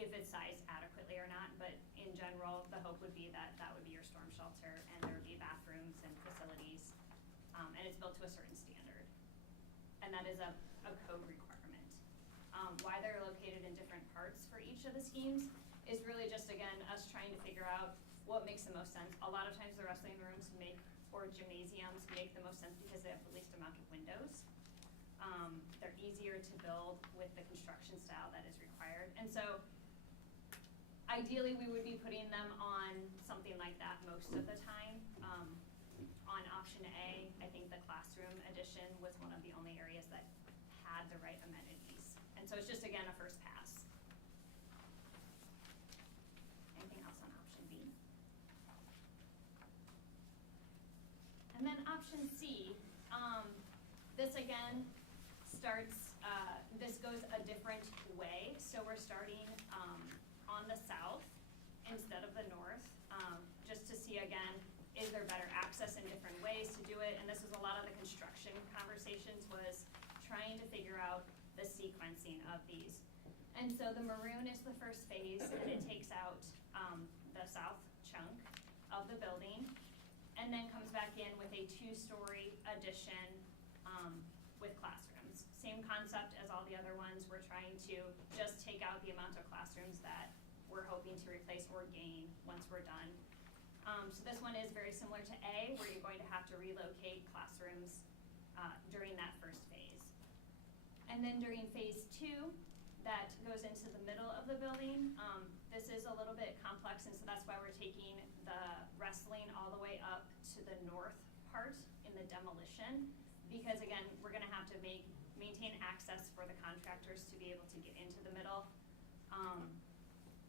if it's sized adequately or not, but in general, the hope would be that that would be your storm shelter and there would be bathrooms and facilities, and it's built to a certain standard. And that is a code requirement. Why they're located in different parts for each of the schemes is really just, again, us trying to figure out what makes the most sense. A lot of times the wrestling rooms or gymnasiums make the most sense because they have the least amount of windows. They're easier to build with the construction style that is required. And so ideally we would be putting them on something like that most of the time. On option A, I think the classroom addition was one of the only areas that had the right amenities. And so it's just, again, a first pass. Anything else on option B? And then option C, this again this goes a different way. So we're starting on the south instead of the north, just to see again, is there better access in different ways to do it? And this is a lot of the construction conversations, was trying to figure out the sequencing of these. And so the maroon is the first phase, and it takes out the south chunk of the building, and then comes back in with a 2-story addition with classrooms. same concept as all the other ones. We're trying to just take out the amount of classrooms that we're hoping to replace or gain once we're done. So this one is very similar to A, where you're going to have to relocate classrooms during that first phase. And then during phase 2, that goes into the middle of the building. This is a little bit complex, and so that's why we're taking the wrestling all the way up to the north part in the demolition. Because again, we're gonna have to maintain access for the contractors to be able to get into the middle.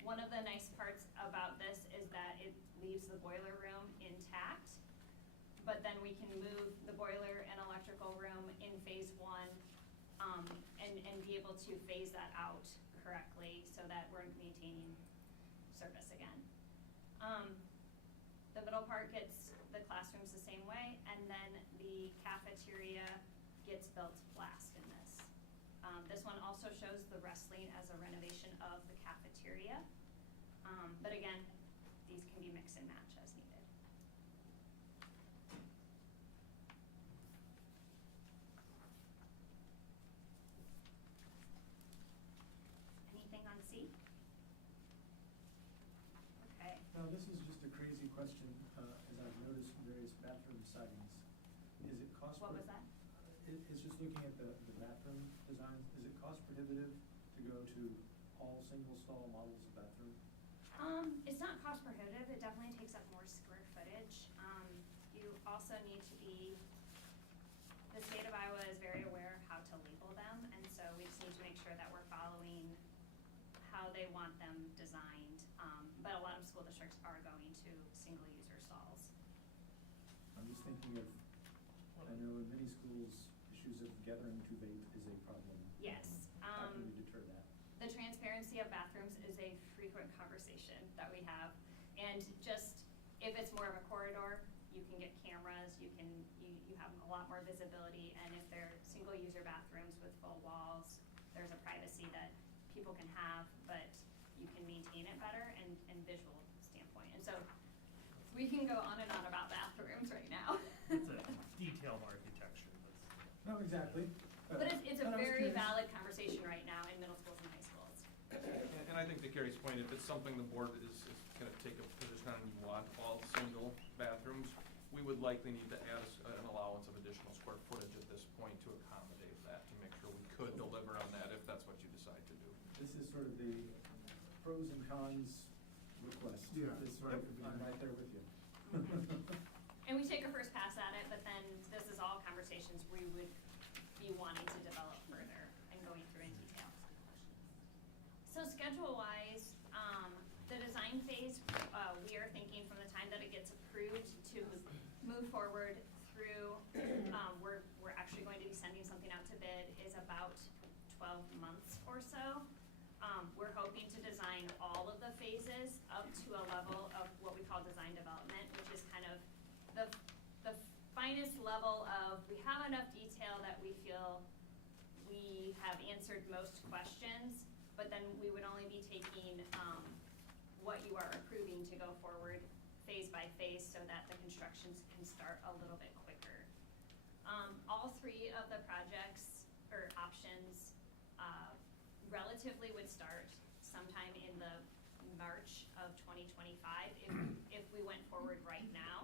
One of the nice parts about this is that it leaves the boiler room intact, but then we can move the boiler and electrical room in phase 1 and be able to phase that out correctly so that we're maintaining service again. The middle part gets the classrooms the same way, and then the cafeteria gets built last in this. This one also shows the wrestling as a renovation of the cafeteria. But again, these can be mix and match as needed. Anything on C? Okay. Now, this is just a crazy question, as I've noticed various bathroom sightings. Is it cost? What was that? It's just looking at the bathroom designs. Is it cost prohibitive to go to all single stall models of bathroom? It's not cost prohibitive. It definitely takes up more square footage. You also need to be, the state of Iowa is very aware of how to label them, and so we just need to make sure that we're following how they want them designed. But a lot of school districts are going to single user stalls. I'm just thinking of, I know in many schools, issues of gathering to vape is a problem. Yes. How can we deter that? The transparency of bathrooms is a frequent conversation that we have. And just, if it's more of a corridor, you can get cameras, you have a lot more visibility, and if they're single user bathrooms with full walls, there's a privacy that people can have, but you can maintain it better and visual standpoint. And so we can go on and on about bathrooms right now. It's a detailed architecture. No, exactly. But it's a I was very curious. valid conversation right now in middle schools and high schools. And I think to Carrie's point, if it's something the board is gonna take a position on, you want all single bathrooms, we would likely need to add an allowance of additional square footage at this point to accommodate that, to make sure we could deliver on that if that's what you decide to do. This is sort of the pros and cons request. Yeah, It's right. I'm right there with you. And we take a first pass at it, but then this is all conversations we would be wanting to develop further and going through in detail. So schedule-wise, the design phase, we are thinking from the time that it gets approved to move forward through, we're actually going to be sending something out to bid, is about 12 months or so. We're hoping to design all of the phases up to a level of what we call design development, which is kind of the finest level of, we have enough detail that we feel we have answered most questions, but then we would only be taking what you are approving to go forward phase by phase so that the constructions can start a little bit quicker. All 3 of the projects or options relatively would start sometime in the March of 2025 if we went forward right now,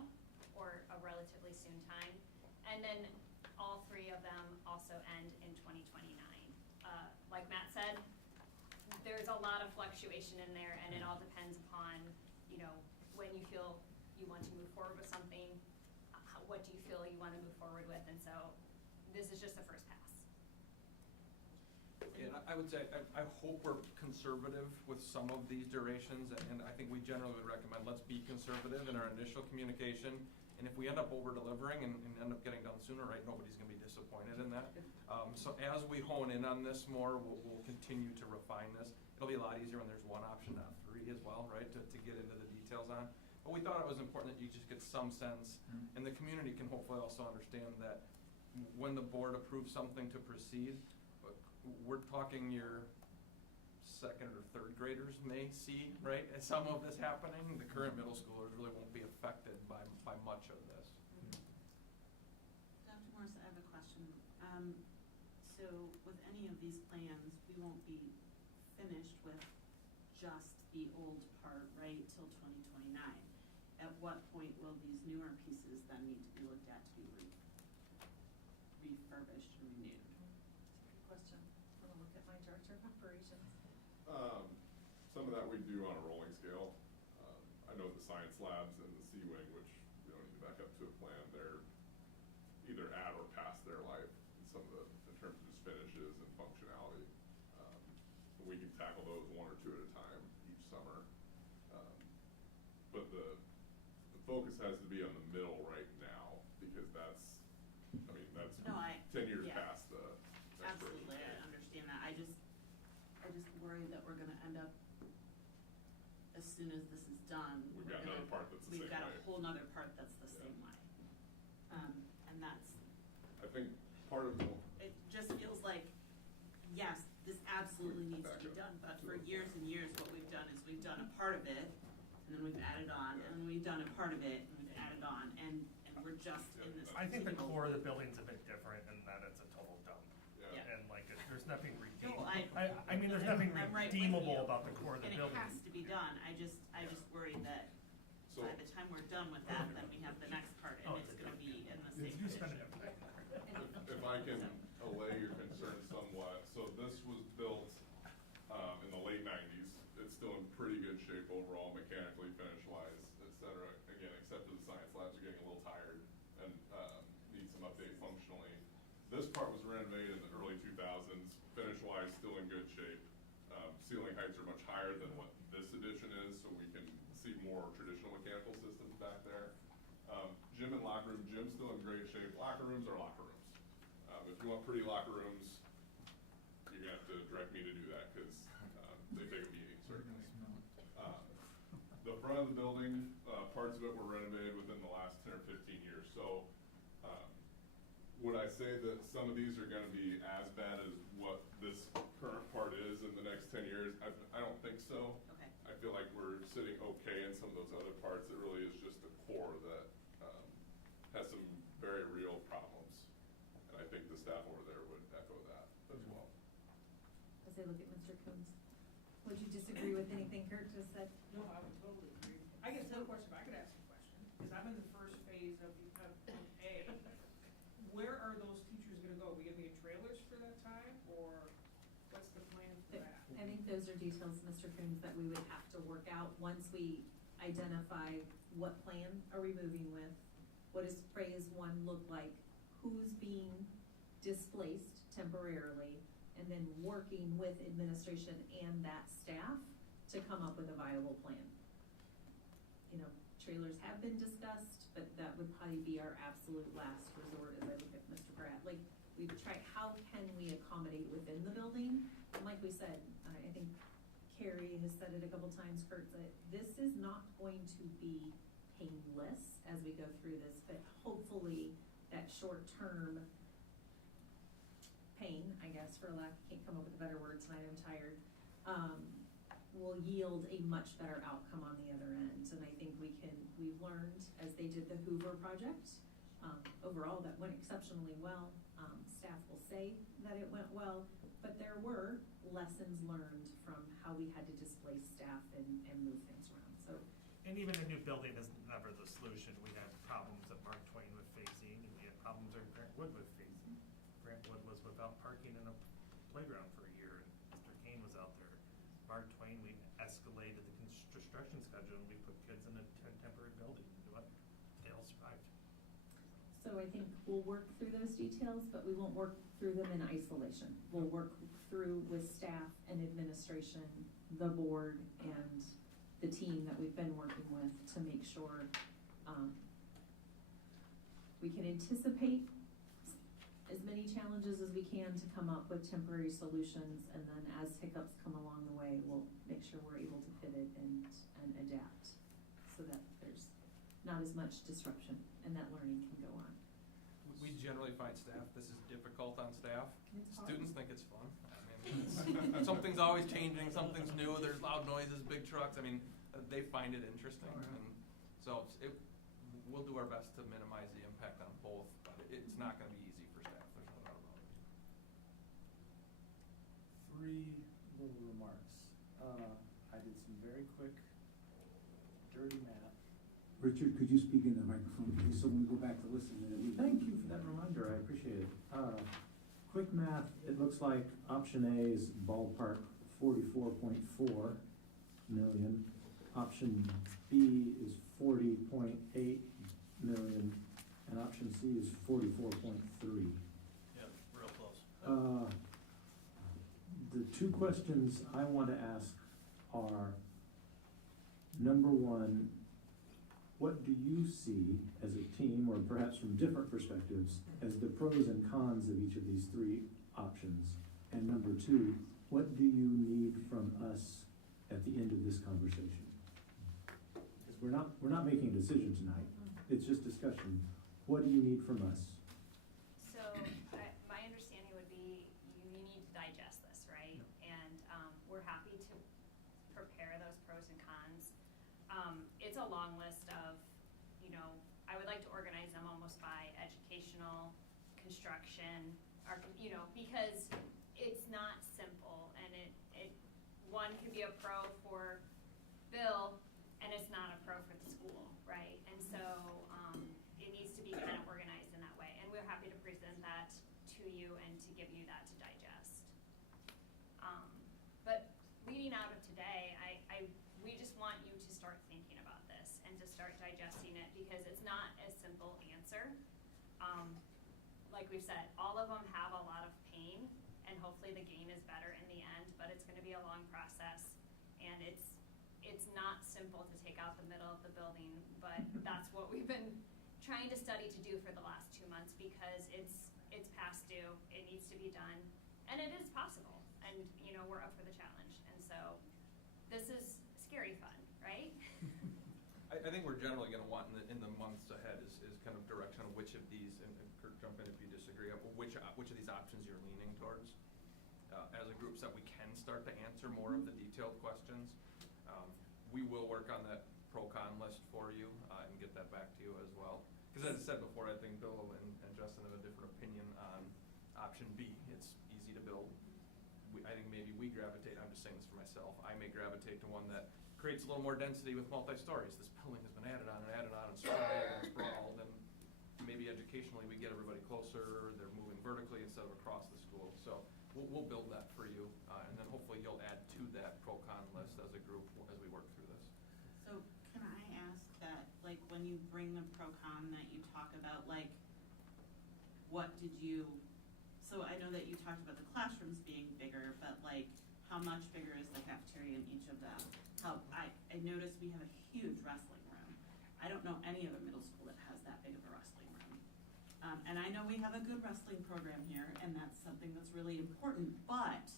or a relatively soon time. And then all 3 of them also end in 2029. Like Matt said, there's a lot of fluctuation in there, and it all depends upon, when you feel you want to move forward with something, what do you feel you want to move forward with, and so this is just the first pass. And I would say, I hope we're conservative with some of these durations, and I think we generally would recommend, let's be conservative in our initial communication. And if we end up over-delivering and end up getting done sooner, right, nobody's gonna be disappointed in that. So as we hone in on this more, we'll continue to refine this. It'll be a lot easier when there's one option, not 3 as well, right, to get into the details on. But we thought it was important that you just get some sense, and the community can hopefully also understand that when the board approves something to proceed, we're talking your 2nd or 3rd graders may see, right, as some of this happening. The current middle schoolers really won't be affected by much of this. Dr. Morris, I have a question. So so with any of these plans, we won't be finished with just the old part, right, till 2029. At what point will these newer pieces then need to be looked at to be refurbished and renewed? Good question. I'm gonna look at my director of operations. Some of that we do on a rolling scale. I know the science labs and the C wing, which we don't need to back up to a plan, they're either at or past their life in some of the, in terms of just finishes and functionality. We can tackle those one or two at a time each summer. But the focus has to be on the middle right now, because that's, I mean, that's No, 10 years yeah. past the expiration Absolutely, I date. understand that. I just worry that we're gonna end up, as soon as this is done. We've got another part that's the We've same got way. a whole nother part that's the Yeah. same way. And that's, I think part of the, it just feels like, yes, this absolutely needs to be done, but for years and years, what we've done is we've done a part of it, and then we've added on, and then we've done a part of it, and we've added on, and we're just in this. I think the continual- core of the building's a bit different in that it's a total dump. Yeah. And like, there's nothing redeemable. No, I mean, there's nothing I'm right with redeemable you. about the core of the And building. it has to be done, I just worry that So- by the time we're done with that, then we have the next part, Oh, and it's it's a gonna be in the You same do spend condition. enough time there. if I can allay your concern somewhat, so this was built, in the late 90s. It's still in pretty good shape overall, mechanically, finish-wise, et cetera. Again, except for the science labs are getting a little tired and, need some update functionally. This part was renovated in the early 2000s, finish-wise, still in good shape. Ceiling heights are much higher than what this addition is, so we can see more traditional mechanical systems back there. Gym and locker room, gym's still in great shape. Locker rooms are locker rooms. If you want pretty locker rooms, you're gonna have to direct me to do that, cause, they take a beating, certainly. The front of the building, parts of it were renovated within the last 10 or 15 years, so, would I say that some of these are gonna be as bad as what this current part is in the next 10 years? I don't think so. Okay. I feel like we're sitting okay in some of those other parts. It really is just the core that, has some very real problems. And I think the staff over there would echo that as well. As I look at Mr. Coons, would you disagree with anything Kurt just said? No, I would totally agree. I guess one question, if I could ask a question, because I'm in the first phase of A. Where are those teachers gonna go? Are we gonna be in trailers for that time, or what's the plan for that? I think those are details, Mr. Coons, that we would have to work out once we identify what plan are we moving with, what does phase one look like, who's being displaced temporarily, and then working with administration and that staff to come up with a viable plan. You know, trailers have been discussed, but that would probably be our absolute last resort as I look at Mr. Pratt. Like, we've tried, how can we accommodate within the building? And like we said, I think Carrie has said it a couple times, Kurt, that this is not going to be painless as we go through this, but hopefully that short-term pain, I guess, for lack, I can't come up with a better word tonight, I'm tired, will yield a much better outcome on the other end. And I think we've learned, as they did the Hoover project, overall that went exceptionally well. Staff will say that it went well, but there were lessons learned from how we had to displace staff and move things around, so. And even a new building is never the solution. We had problems at Mark Twain with phasing, and we had problems at Grant Wood with phasing. Grant Wood was without parking in a playground for a year, and Mr. Kane was out there. Mark Twain, we escalated the construction schedule, and we put kids in a temporary building. What? They all survived. So I think we'll work through those details, but we won't work through them in isolation. We'll work through with staff and administration, the board, and the team that we've been working with to make sure we can anticipate as many challenges as we can to come up with temporary solutions, and then as hiccups come along the way, we'll make sure we're able to pivot and adapt so that there's not as much disruption and that learning can go on. We generally find staff, this is difficult on staff. It's hard. Students think it's fun. I mean, something's always changing, something's new, there's loud noises, big trucks, I mean, they find it interesting. And so we'll do our best to minimize the impact on both, but it's not gonna be easy for staff, there's no doubt about it. quick, dirty math. Richard, could you speak in the microphone, please, so when we go back to listen, then we. Thank you for that reminder, I appreciate it. Quick math, it looks like option A is ballpark 44.4 million. Option B is 40.8 million, and option C is 44.3. Yeah, real close. The two questions I want to ask are, number one, what do you see as a team, or perhaps from different perspectives, as the pros and cons of each of these three options? And number two, what do you need from us at the end of this conversation? Because we're not making a decision tonight, it's just discussion. What do you need from us? So, my understanding would be you need to digest this, right? And, we're happy to prepare those pros and cons. It's a long list of, I would like to organize them almost by educational, construction, because it's not simple, and one could be a pro for Bill, and it's not a pro for the school, right? And so, it needs to be kind of organized in that way, and we're happy to present that to you and to give you that to digest. But leading out of today, we just want you to start thinking about this and to start digesting it, because it's not a simple answer. Like we've said, all of them have a lot of pain, and hopefully the gain is better in the end, but it's gonna be a long process, and it's not simple to take out the middle of the building, but that's what we've been trying to study to do for the last 2 months, because it's past due, it needs to be done, and it is possible, and we're up for the challenge, and so this is scary fun, right? I think we're generally gonna want in the months ahead is kind of direction of which of these, and Kurt, jump in if you disagree, which of these options you're leaning towards. As a group, so that we can start to answer more of the detailed questions. We will work on that pro-con list for you, and get that back to you as well. Because as I said before, I think Bill and Justin have a different opinion on option B. It's easy to build. I think maybe we gravitate, I'm just saying this for myself, I may gravitate to one that creates a little more density with multi-stories. This building has been added on and sprawled, and maybe educationally we get everybody closer, they're moving vertically instead of across the school. So we'll build that for you, and then hopefully you'll add to that pro-con list as a group as we work through this. So can I ask that, like, when you bring the pro-con, that you talk about, like, so I know that you talked about the classrooms being bigger, but like, how much bigger is the cafeteria in each of them? I noticed we have a huge wrestling room. I don't know any other middle school that has that big of a wrestling room. And I know we have a good wrestling program here, and that's something that's really important, but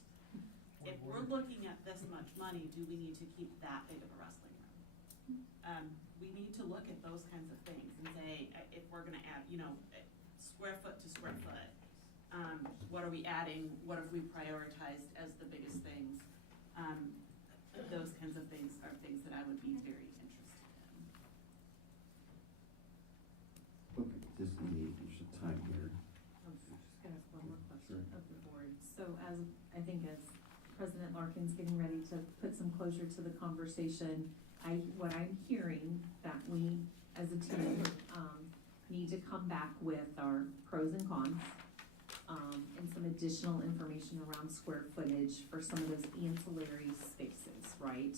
if we're looking at this much money, do we need to keep that big of a wrestling room? We need to look at those kinds of things and say, if we're gonna add, square foot to square foot, what are we adding? What have we prioritized as the biggest things? Those kinds of things are things that I would be very interested in. Okay, just in the interest of time here. I'm just gonna ask one more question of the board. So as President Larkin's getting ready to put some closure to the conversation, what I'm hearing that we, as a team, need to come back with our pros and cons, and some additional information around square footage for some of those ancillary spaces, right?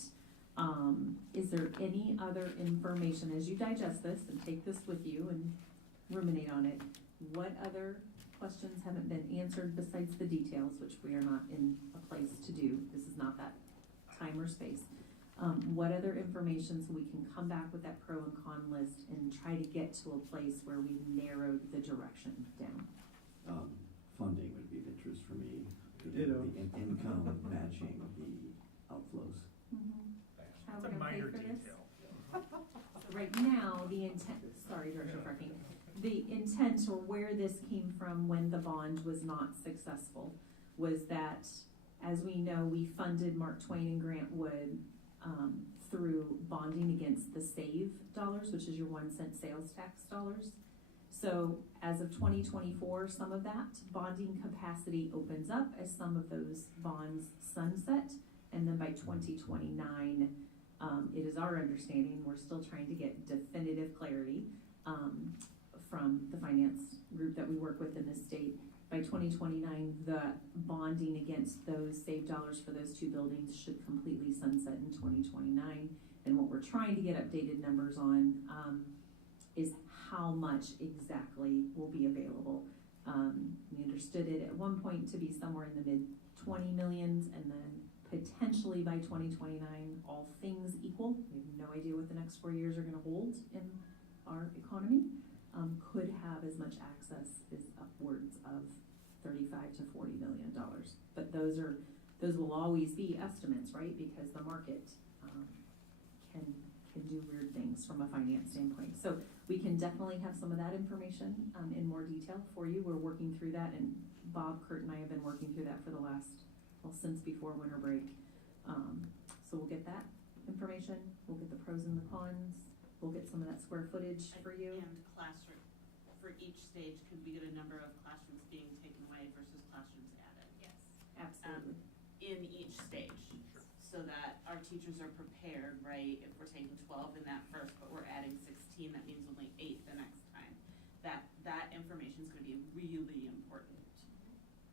Is there any other information, as you digest this and take this with you and ruminate on it, what other questions haven't been answered besides the details, which we are not in a place to do? This is not that time or space. What other information, so we can come back with that pro and con list and try to get to a place where we've narrowed the direction down? Funding would be of interest for me. Ditto. The income matching the outflows. How It's we're a gonna pay minor for this? detail. So right now, the intent, sorry, Director Frecking, the intent or where this came from when the bond was not successful was that, as we know, we funded Mark Twain and Grant Wood through bonding against the SAVE dollars, which is your 1 cent sales tax dollars. So as of 2024, some of that bonding capacity opens up as some of those bonds sunset, and then by 2029, It is our understanding, we're still trying to get definitive clarity from the finance group that we work with in the state. By 2029, the bonding against those saved dollars for those two buildings should completely sunset in 2029. And what we're trying to get updated numbers on is how much exactly will be available. We understood it at one point to be somewhere in the mid 20 millions, and then potentially by 2029, all things equal, we have no idea what the next 4 years are going to hold in our economy, could have as much access as upwards of $35 to $40 million. But those will always be estimates, right? Because the market can do weird things from a finance standpoint. So we can definitely have some of that information in more detail for you. We're working through that, and Bob, Kurt, and I have been working through that for the last, since before winter break. So we'll get that information. We'll get the pros and the cons. We'll get some of that square footage for you. And classroom, for each stage, could we get a number of classrooms being taken away versus classrooms added? Yes. Absolutely. In each stage, so that our teachers are prepared, right? If we're taking 12 in that first, but we're adding 16, that means only 8 the next time. That information is going to be really important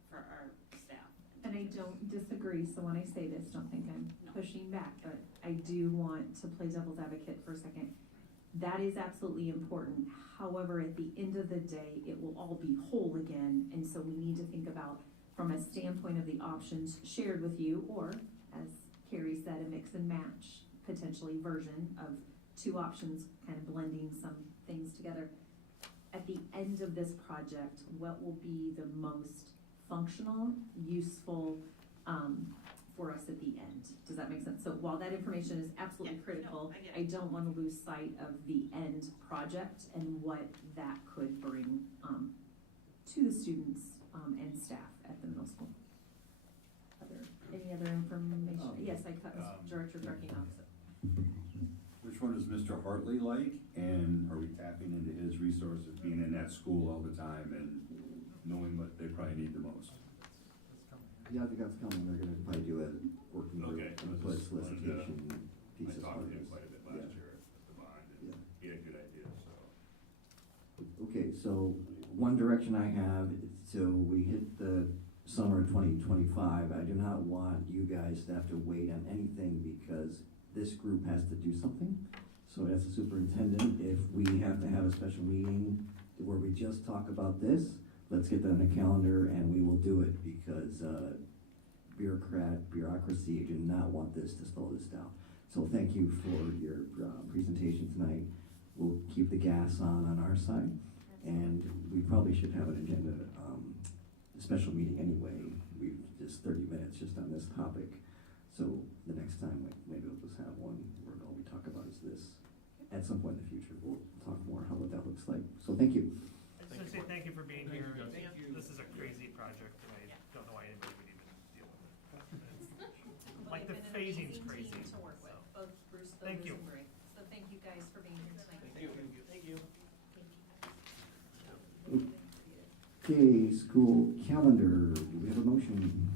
for our staff. And I don't disagree, so when I say this, don't think I'm pushing back, but I do want to play devil's advocate for a second. That is absolutely important. However, at the end of the day, it will all be whole again, and so we need to think about, from a standpoint of the options shared with you, or, as Carrie said, a mix and match, potentially, version of two options, kind of blending some things together. At the end of this project, what will be the most functional, useful for us at the end? Does that make sense? So while that information is absolutely critical, no, I get it. I don't want to lose sight of the end project and what that could bring to the students and staff at the middle school. Any other information? Yes, I cut Director Parking Officer. Which one does Mr. Hartley like, and are we tapping into his resources, being in that school all the time and knowing what they probably need the most? Yeah, I think that's coming. They're gonna probably do a working group Okay. and put solicitation I pieces talked on to him this. quite a bit last year at the bond, and he had good ideas, so. Okay, so one direction I have, so we hit the summer of 2025. I do not want you guys to have to wait on anything because this group has to do something. So as a superintendent, if we have to have a special meeting where we just talk about this, let's get that on the calendar and we will do it, because bureaucracy do not want this to slow this down. So thank you for your presentation tonight. We'll keep the gas on our side, and we probably should have an agenda, special meeting anyway. We've just 30 minutes just on this topic. So the next time, maybe we'll just have one where all we talk about is this. At some point in the future, we'll talk more how what that looks like. So thank you. I just want to say thank you for being here. Thank you. This is a crazy project, and I don't know why anybody would even deal with it. Like the They've been an phasing's amazing crazy. team to work with, so. both Bruce, Thank Phil, you. and Bray. So thank you guys for being here tonight. Thank you. Thank you. Okay, school calendar. Do we have a motion?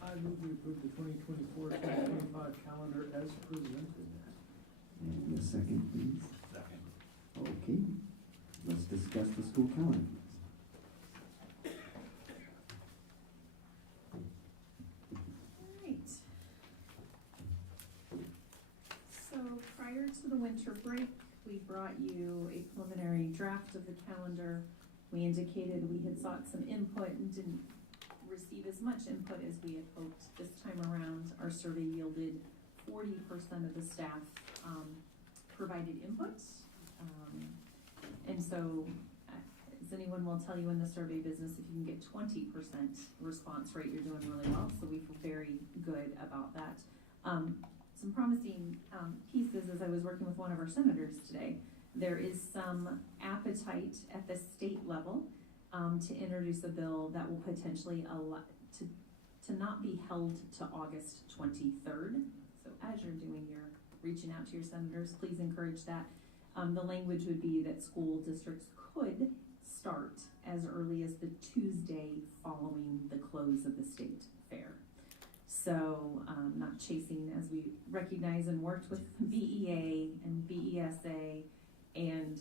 I move we approve the 2024-2025 calendar as presented. And a second, please. Second. Okay, let's discuss the school calendar. Alright. So prior to the winter break, we brought you a preliminary draft of the calendar. We indicated we had sought some input and didn't receive as much input as we had hoped. This time around, our survey yielded 40% of the staff provided input. And so, as anyone will tell you in the survey business, if you can get 20% response rate, you're doing really well. So we feel very good about that. Some promising pieces as I was working with one of our senators today. There is some appetite at the state level to introduce a bill that will potentially allow to not be held to August 23rd. So as you're doing your reaching out to your senators, please encourage that. The language would be that school districts could start as early as the Tuesday following the close of the state fair. So, not chasing, as we recognize and worked with BEA and BESA and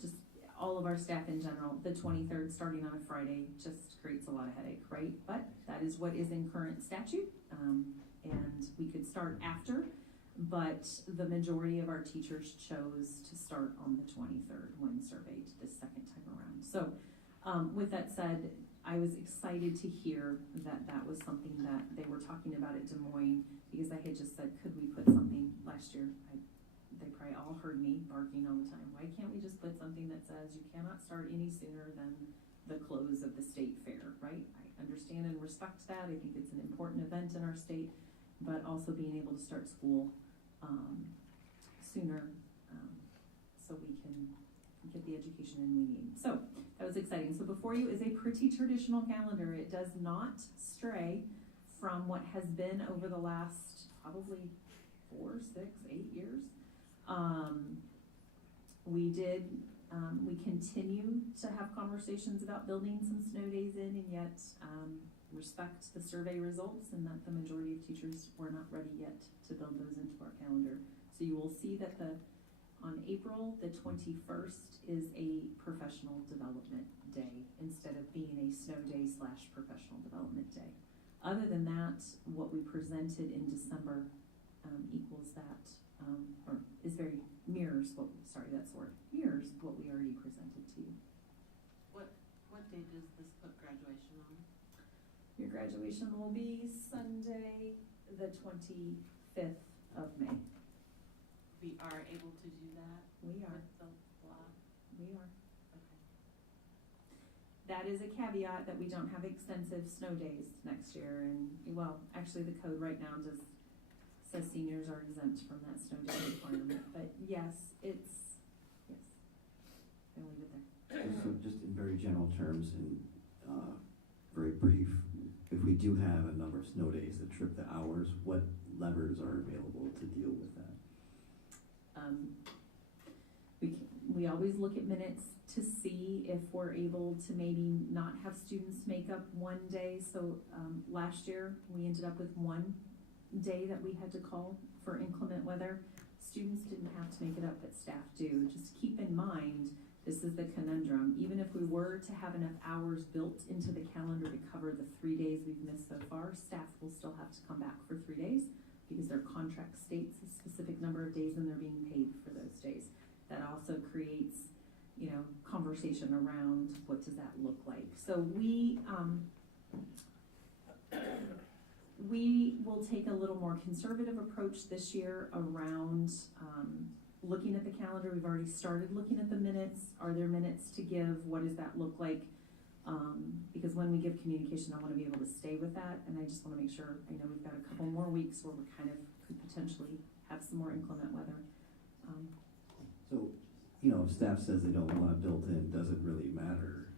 just all of our staff in general, the 23rd starting on a Friday just creates a lot of headache, right? But that is what is in current statute, and we could start after, but the majority of our teachers chose to start on the 23rd when surveyed this second time around. So with that said, I was excited to hear that that was something that they were talking about at Des Moines, because I had just said, could we put something last year? They probably all heard me barking all the time. Why can't we just put something that says you cannot start any sooner than the close of the state fair, right? I understand and respect that. I think it's an important event in our state, but also being able to start school sooner so we can get the education in we need. So that was exciting. So before you is a pretty traditional calendar. It does not stray from what has been over the last probably 4, 6, 8 years. We continue to have conversations about building some snow days in, and yet respect the survey results and that the majority of teachers were not ready yet to build those into our calendar. So you will see that on April the 21st is a professional development day instead of being a snow day / professional development day. Other than that, what we presented in December equals that, or is mirrors what we already presented to you. What day does this put graduation on? Your graduation will be Sunday, the 25th of May. We are able to do that? We are. With the law? We are. Okay. That is a caveat that we don't have extensive snow days next year, and, well, actually the code right now says seniors are exempt from that snow day requirement, but yes, I'll leave it there. So just in very general terms and very brief, if we do have a number of snow days that trip the hours, what levers are available to deal with that? We always look at minutes to see if we're able to maybe not have students make up one day. So last year we ended up with one day that we had to call for inclement weather. Students didn't have to make it up, but staff do. Just keep in mind, this is the conundrum. Even if we were to have enough hours built into the calendar to cover the 3 days we've missed so far, staff will still have to come back for 3 days because their contract states a specific number of days and they're being paid for those days. That also creates, conversation around what does that look like. So we will take a little more conservative approach this year around looking at the calendar. We've already started looking at the minutes. Are there minutes to give? What does that look like? Because when we give communication, I want to be able to stay with that, and I just want to make sure, I know we've got a couple more weeks where we kind of could potentially have some more inclement weather. So, if staff says they don't want it built in, doesn't really matter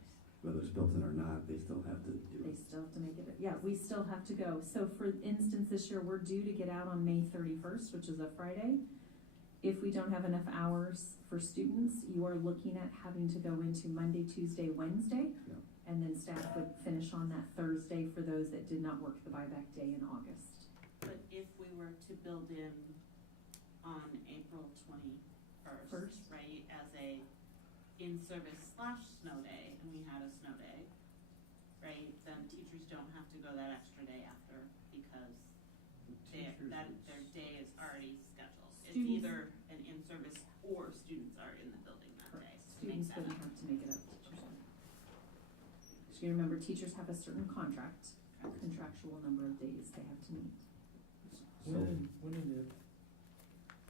whether it's built in or not, they still have to do it. They still have to make it, yeah, we still have to go. So for instance, this year, we're due to get out on May 31st, which is a Friday. If we don't have enough hours for students, you are looking at having to go into Monday, Tuesday, Wednesday. Yeah. And then staff would finish on that Thursday for those that did not work the buyback day in August. But if we were to build in on April 21st, right, as a in-service / snow day, and we had a snow day, right, then teachers don't have to go that extra day after because their day is already scheduled. It's either an in-service or students are in the building that day. Students wouldn't have to make it up. So you remember, teachers have a certain contractual number of days they have to meet. When and if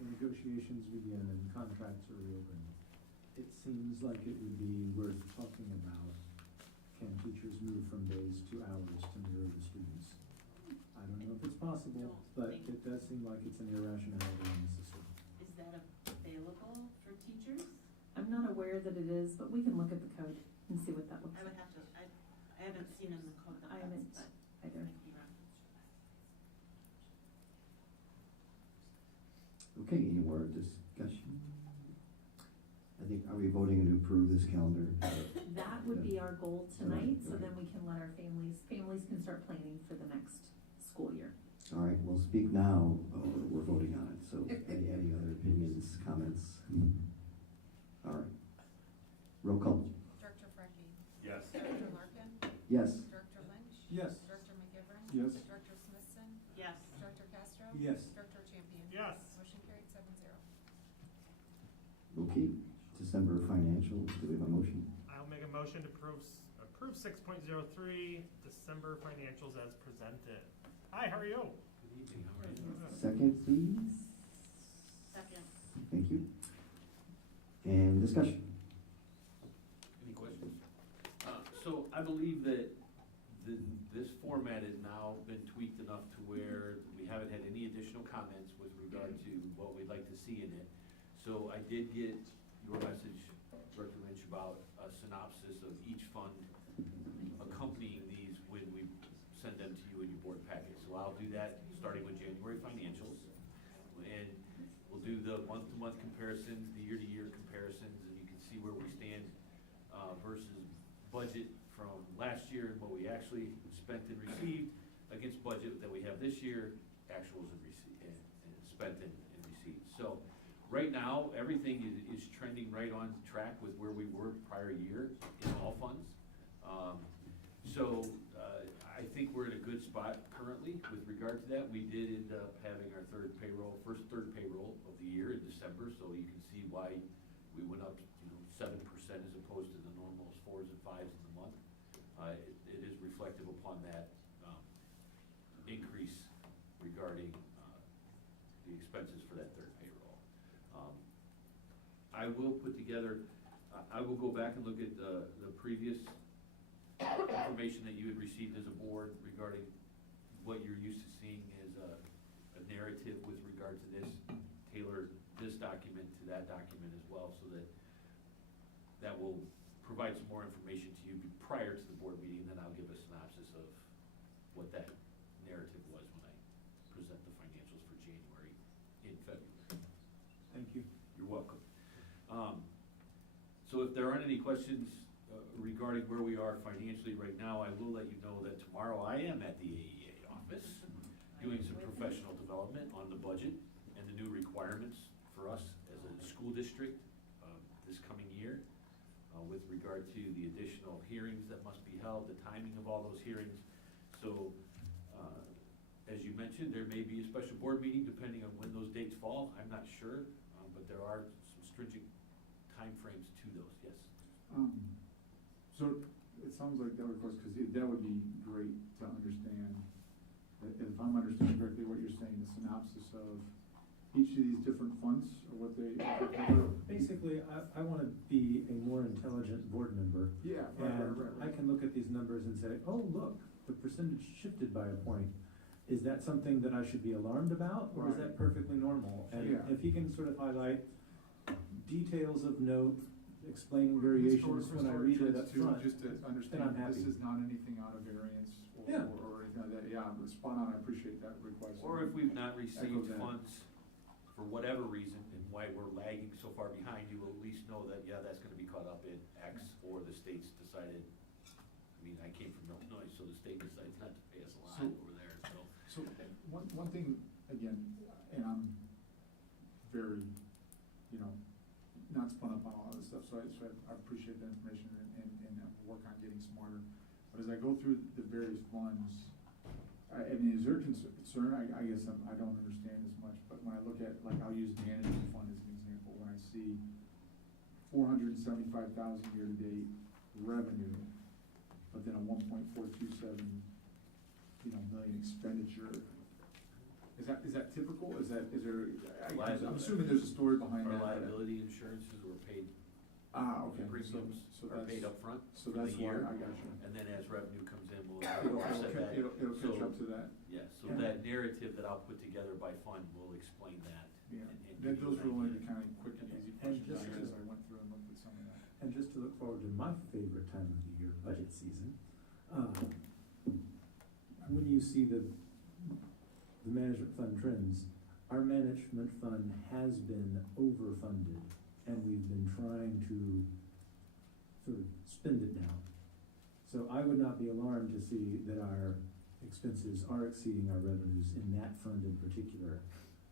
the negotiations begin and contracts are reopened, it seems like it would be worth talking about, can teachers move from days to hours to mirror the students? I don't know if it's possible, but it does seem like it's an irrationality in the system. Is that available for teachers? I'm not aware that it is, but we can look at the code and see what that looks I like. would have to, I haven't seen in the code that I haven't but either. Okay, any more discussion? I think, are we voting to approve this calendar? That would be our goal tonight, so then we can let our families can start planning for the next school year. All right, we'll speak now, we're voting on it, so any other opinions, comments? All right. Roll call. Director Frankie? Yes. Director Larkin? Yes. Director Lynch? Yes. Director McGivern? Yes. Director Smithson? Yes. Director Castro? Yes. Director Champion? Yes. Motion carried 7-0. Okay, December financials, do we have a motion? I'll make a motion to approve 6.03 December financials as presented. Hi, how are you? Good evening, how are you? Second, please. Second. Thank you. And discussion. Any questions? So I believe that this format has now been tweaked enough to where we haven't had any additional comments with regard to what we'd like to see in it. So I did get your message, Director Lynch, about a synopsis of each fund accompanying these when we send them to you in your board packet. So I'll do that starting with January financials. And we'll do the month-to-month comparisons, the year-to-year comparisons, and you can see where we stand versus budget from last year and what we actually spent and received against budget that we have this year, actuals and spent and received. So right now, everything is trending right on track with where we were prior year in all funds. I think we're in a good spot currently with regard to that. We did end up having our first third payroll of the year in December, so you can see why we went up, 7% as opposed to the normal 4s and 5s in the month. It is reflective upon that increase regarding the expenses for that third payroll. I will put together, I will go back and look at the previous information that you had received as a board regarding what you're used to seeing as a narrative with regard to this, tailor this document to that document as well, so that will provide some more information to you prior to the board meeting. Then I'll give a synopsis of what that narrative was when I present the financials for January in February. Thank you. You're welcome. So if there aren't any questions regarding where we are financially right now, I will let you know that tomorrow I am at the AEA office doing some professional development on the budget and the new requirements for us as a school district this coming year with regard to the additional hearings that must be held, the timing of all those hearings. So as you mentioned, there may be a special board meeting depending on when those dates fall. I'm not sure, but there are some stringent timeframes to those, yes. So it sounds like that would, of course, because that would be great to understand, if I'm understanding correctly what you're saying, the synopsis of each of these different funds, or what they cover. Basically, I want to be a more intelligent board member. Yeah, And right. I can look at these numbers and say, oh, look, the percentage shifted by a point. Is that something that I should be alarmed about, or is Right. that perfectly normal? And Yeah. if you can sort of highlight details of note, explaining variations when I read it up front, Just to then understand, I'm happy. this is not anything out of variance or, Yeah. or anything like that. Yeah, but spot on, I appreciate that request. Or if we've not Echo received that. funds for whatever reason and why we're lagging so far behind, you will at least know that, yeah, that's gonna be caught up in X, or the state's decided, I came from Illinois, so the state decides not to pay us a lot over there, so. So, one thing, again, and I'm very, not spun up on all this stuff, so I appreciate the information and work on getting smarter. But as I go through the various funds, is there concern, I guess I don't understand as much, but when I look at, I'll use management fund as an example, when I see $475,000 year-to-date revenue, but then a 1.427 million expenditure. Is that typical? Is there, I'm assuming there's a story behind Our that. liability insurances were paid, Okay. premiums So are that's, paid upfront so for the that's why, year. I got you. And then as revenue comes in, we'll It'll offset that. it'll catch So- up to that. Yeah, so Yeah. that narrative that I'll put together by fund will explain that. Yeah, and that, give you those an were only idea. the kind of quick and easy And questions just I had to- as I went through and looked at some of that. And just to look forward to my favorite time of the year, budget season, when you see the management fund trends, our management fund has been overfunded, and we've been trying to sort of spend it down. So I would not be alarmed to see that our expenses are exceeding our revenues in that fund in particular,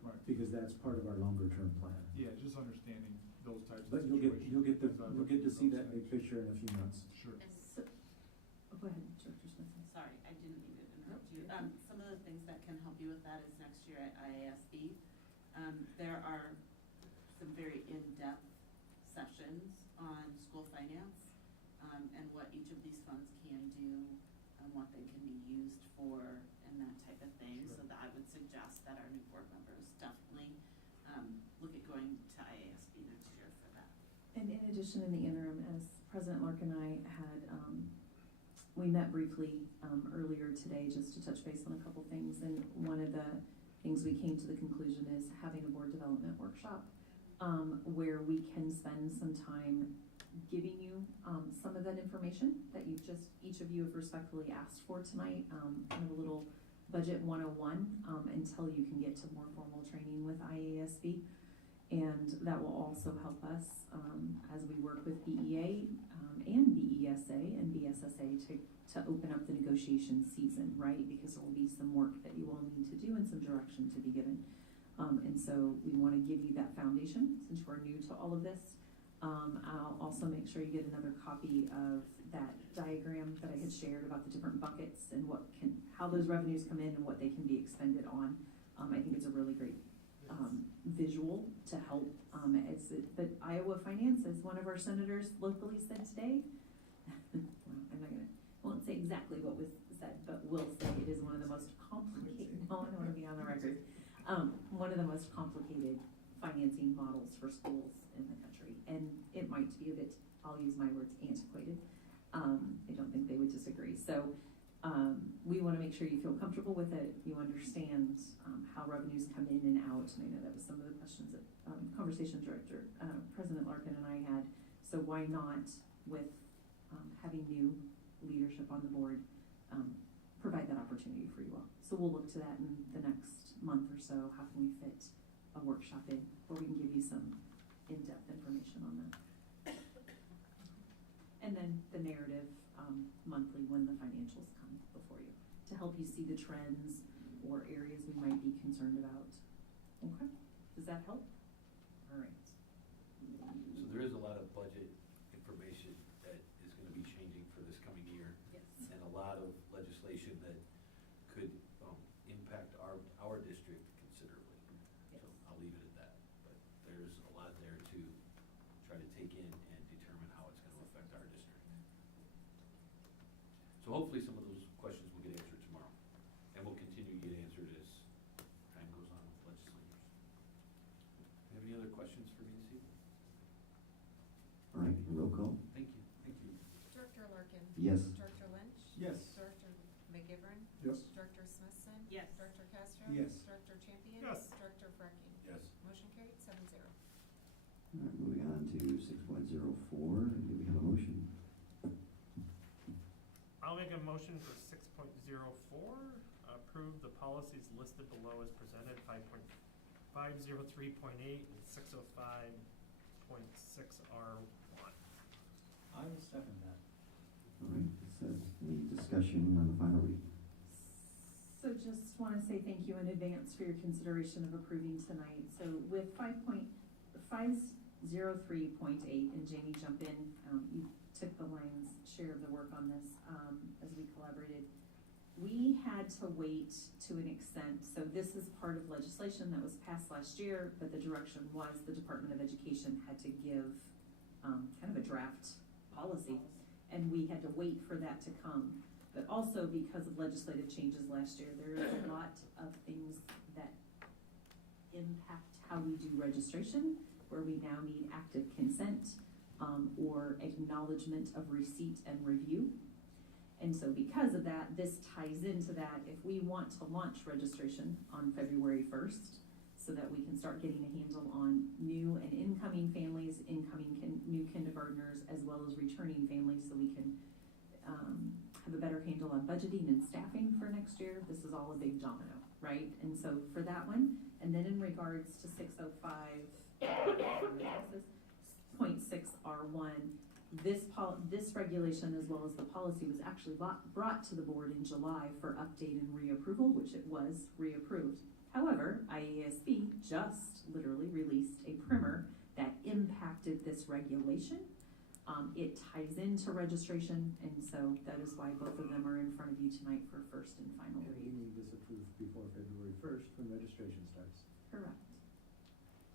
Right. because that's part of our longer term plan. Yeah, just understanding those types of But situations. you'll get as I you'll look get to at see those that big things. picture in a few months. Sure. So, oh, go ahead, Director Smith. Sorry, I didn't mean to interrupt you. Nope. Some of the things that can help you with that is next year at IASB, there are some very in-depth sessions on school finance, and what each of these funds can do, and what they can be used for, and that type of thing. Sure. So that I would suggest that our new board members definitely, look at going to IASB next year for that. And in addition, in the interim, as President Lark and I had, we met briefly earlier today just to touch base on a couple things. And one of the things we came to the conclusion is having a board development workshop where we can spend some time giving you some of that information that you've just, each of you have respectfully asked for tonight, kind of a little budget 101 until you can get to more formal training with IASB. And that will also help us as we work with BEA and BESA and BSSA to open up the negotiation season, right? Because there will be some work that you all need to do and some direction to be given. And so we want to give you that foundation since you are new to all of this. I'll also make sure you get another copy of that diagram that I had shared about the different buckets and how those revenues come in and what they can be expended on. I think it's a really great visual to help. But Iowa finance, as one of our senators locally said today, well, won't say exactly what was said, but will say it is one of the most complicated, I don't want to be on the record, one of the most complicated financing models for schools in the country. And it might be a bit, I'll use my words, antiquated. I don't think they would disagree. So we want to make sure you feel comfortable with it. You understand how revenues come in and out. And I know that was some of the questions that Conversation Director, President Larkin and I had. So why not, with having new leadership on the board, provide that opportunity for you all. So we'll look to that in the next month or so. How can we fit a workshop in where we can give you some in-depth information on that? And then the narrative monthly when the financials come before you to help you see the trends or areas we might be concerned about. Okay, does that help? All right. So there is a lot of budget information that is going to be changing for this coming year. Yes. And a lot of legislation that could impact our district considerably. Yes. So I'll leave it at that. But there's a lot there to try to take in and determine how it's going to affect our district. So hopefully some of those questions will get answered tomorrow. And will continue to get answered as time goes on with legislators. Do you have any other questions for me this evening? All right, roll call. Thank you. Thank you. Director Larkin? Yes. Director Lynch? Yes. Director McGivern? Yes. Director Smithson? Yes. Director Castro? Yes. Director Champion? Yes. Director Fracking? Yes. Motion carried 7-0. All right, moving on to 6.04. Do we have a motion? I'll make a motion for 6.04, approve the policies listed below as presented, 5.503.8 and 605.6R1. I will second that. All right, any discussion on the final read? So just want to say thank you in advance for your consideration of approving tonight. So with 5.503.8, and Jamie jump in, you took the lion's share of the work on this as we collaborated. We had to wait to an extent, so this is part of legislation that was passed last year, but the direction was the Department of Education had to give kind of a draft policy, and we had to wait for that to come. But also because of legislative changes last year, there is a lot of things that impact how we do registration, where we now need active consent or acknowledgement of receipt and review. And so because of that, this ties into that. If we want to launch registration on February 1st, so that we can start getting a handle on new and incoming families, new kindergartners, as well as returning families, so we can have a better handle on budgeting and staffing for next year. This is all a big domino, right? And so for that one, and then in regards to 605.6R1, this regulation as well as the policy was actually brought to the board in July for update and reapproval, which it was reapproved. However, IASB just literally released a primer that impacted this regulation. It ties into registration, and so that is why both of them are in front of you tonight for first and final And we read. need this approved before February 1st when registration starts. Correct.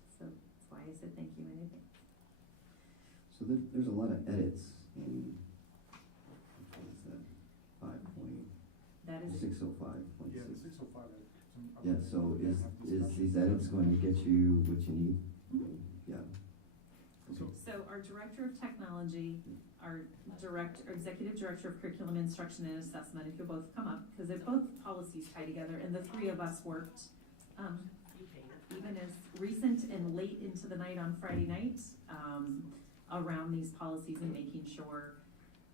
So that's why I said thank you in advance. So there's a lot of edits in, what is that, 5.605.6? That is Yeah, the 605. Yeah, so is these edits going to get you what you need? Mhm. Yeah. Okay. So our Director of Technology, our Executive Director of Curriculum Instruction and Assessment, if you'll both come up, because they're both policies tie together, and the three of us worked, even as recent and late into the night on Friday night, around these policies and making sure,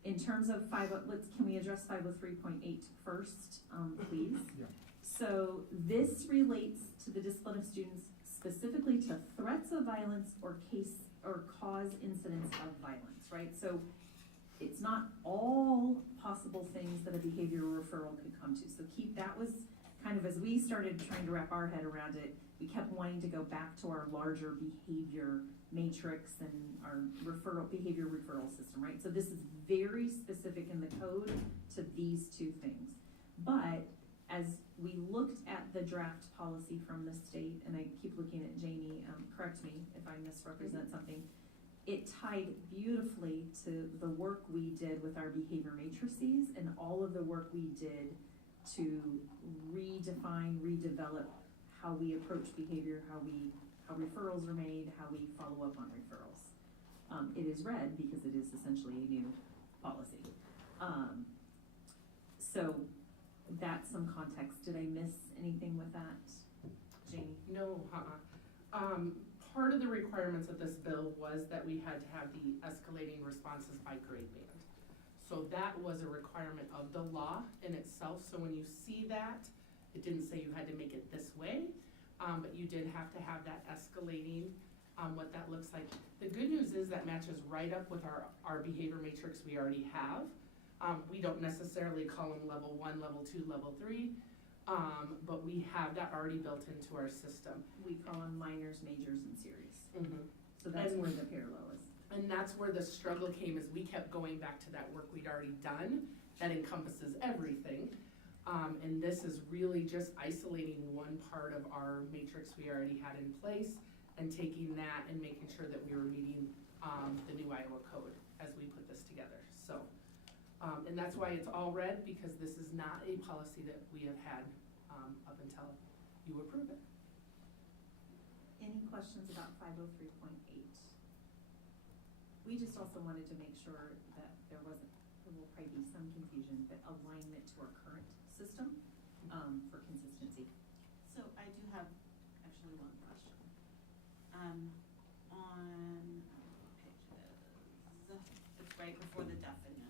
in terms of can we address 503.8 first, please? Yeah. So this relates to the discipline of students specifically to threats of violence or cause incidents of violence, right? So it's not all possible things that a behavioral referral could come to. So that was kind of, as we started trying to wrap our head around it, we kept wanting to go back to our larger behavior matrix and our behavior referral system, right? So this is very specific in the code to these two things. But as we looked at the draft policy from the state, and I keep looking at Jamie, correct me if I misrepresent something, it tied beautifully to the work we did with our behavior matrices and all of the work we did to redefine, redevelop how we approach behavior, how referrals are made, how we follow up on referrals. It is red because it is essentially a new policy. So that's some context. Did I miss anything with that, Jamie? No, part of the requirements of this bill was that we had to have the escalating responses by grade band. So that was a requirement of the law in itself. So when you see that, it didn't say you had to make it this way, but you did have to have that escalating, what that looks like. The good news is that matches right up with our behavior matrix we already have. We don't necessarily call them level 1, level 2, level 3, but we have that already built into our system. We call them minors, majors, and series. Mm-hmm. So that's where the parallel is. And that's where the struggle came, is we kept going back to that work we'd already done that encompasses everything. And this is really just isolating one part of our matrix we already had in place and taking that and making sure that we were meeting the new Iowa code as we put this together. So, and that's why it's all red, because this is not a policy that we have had up until you approve it. Any questions about 503.8? We just also wanted to make sure that there will probably be some confusion, but alignment to our current system for consistency. So I do have actually one question. On pages, it's right before the definitions.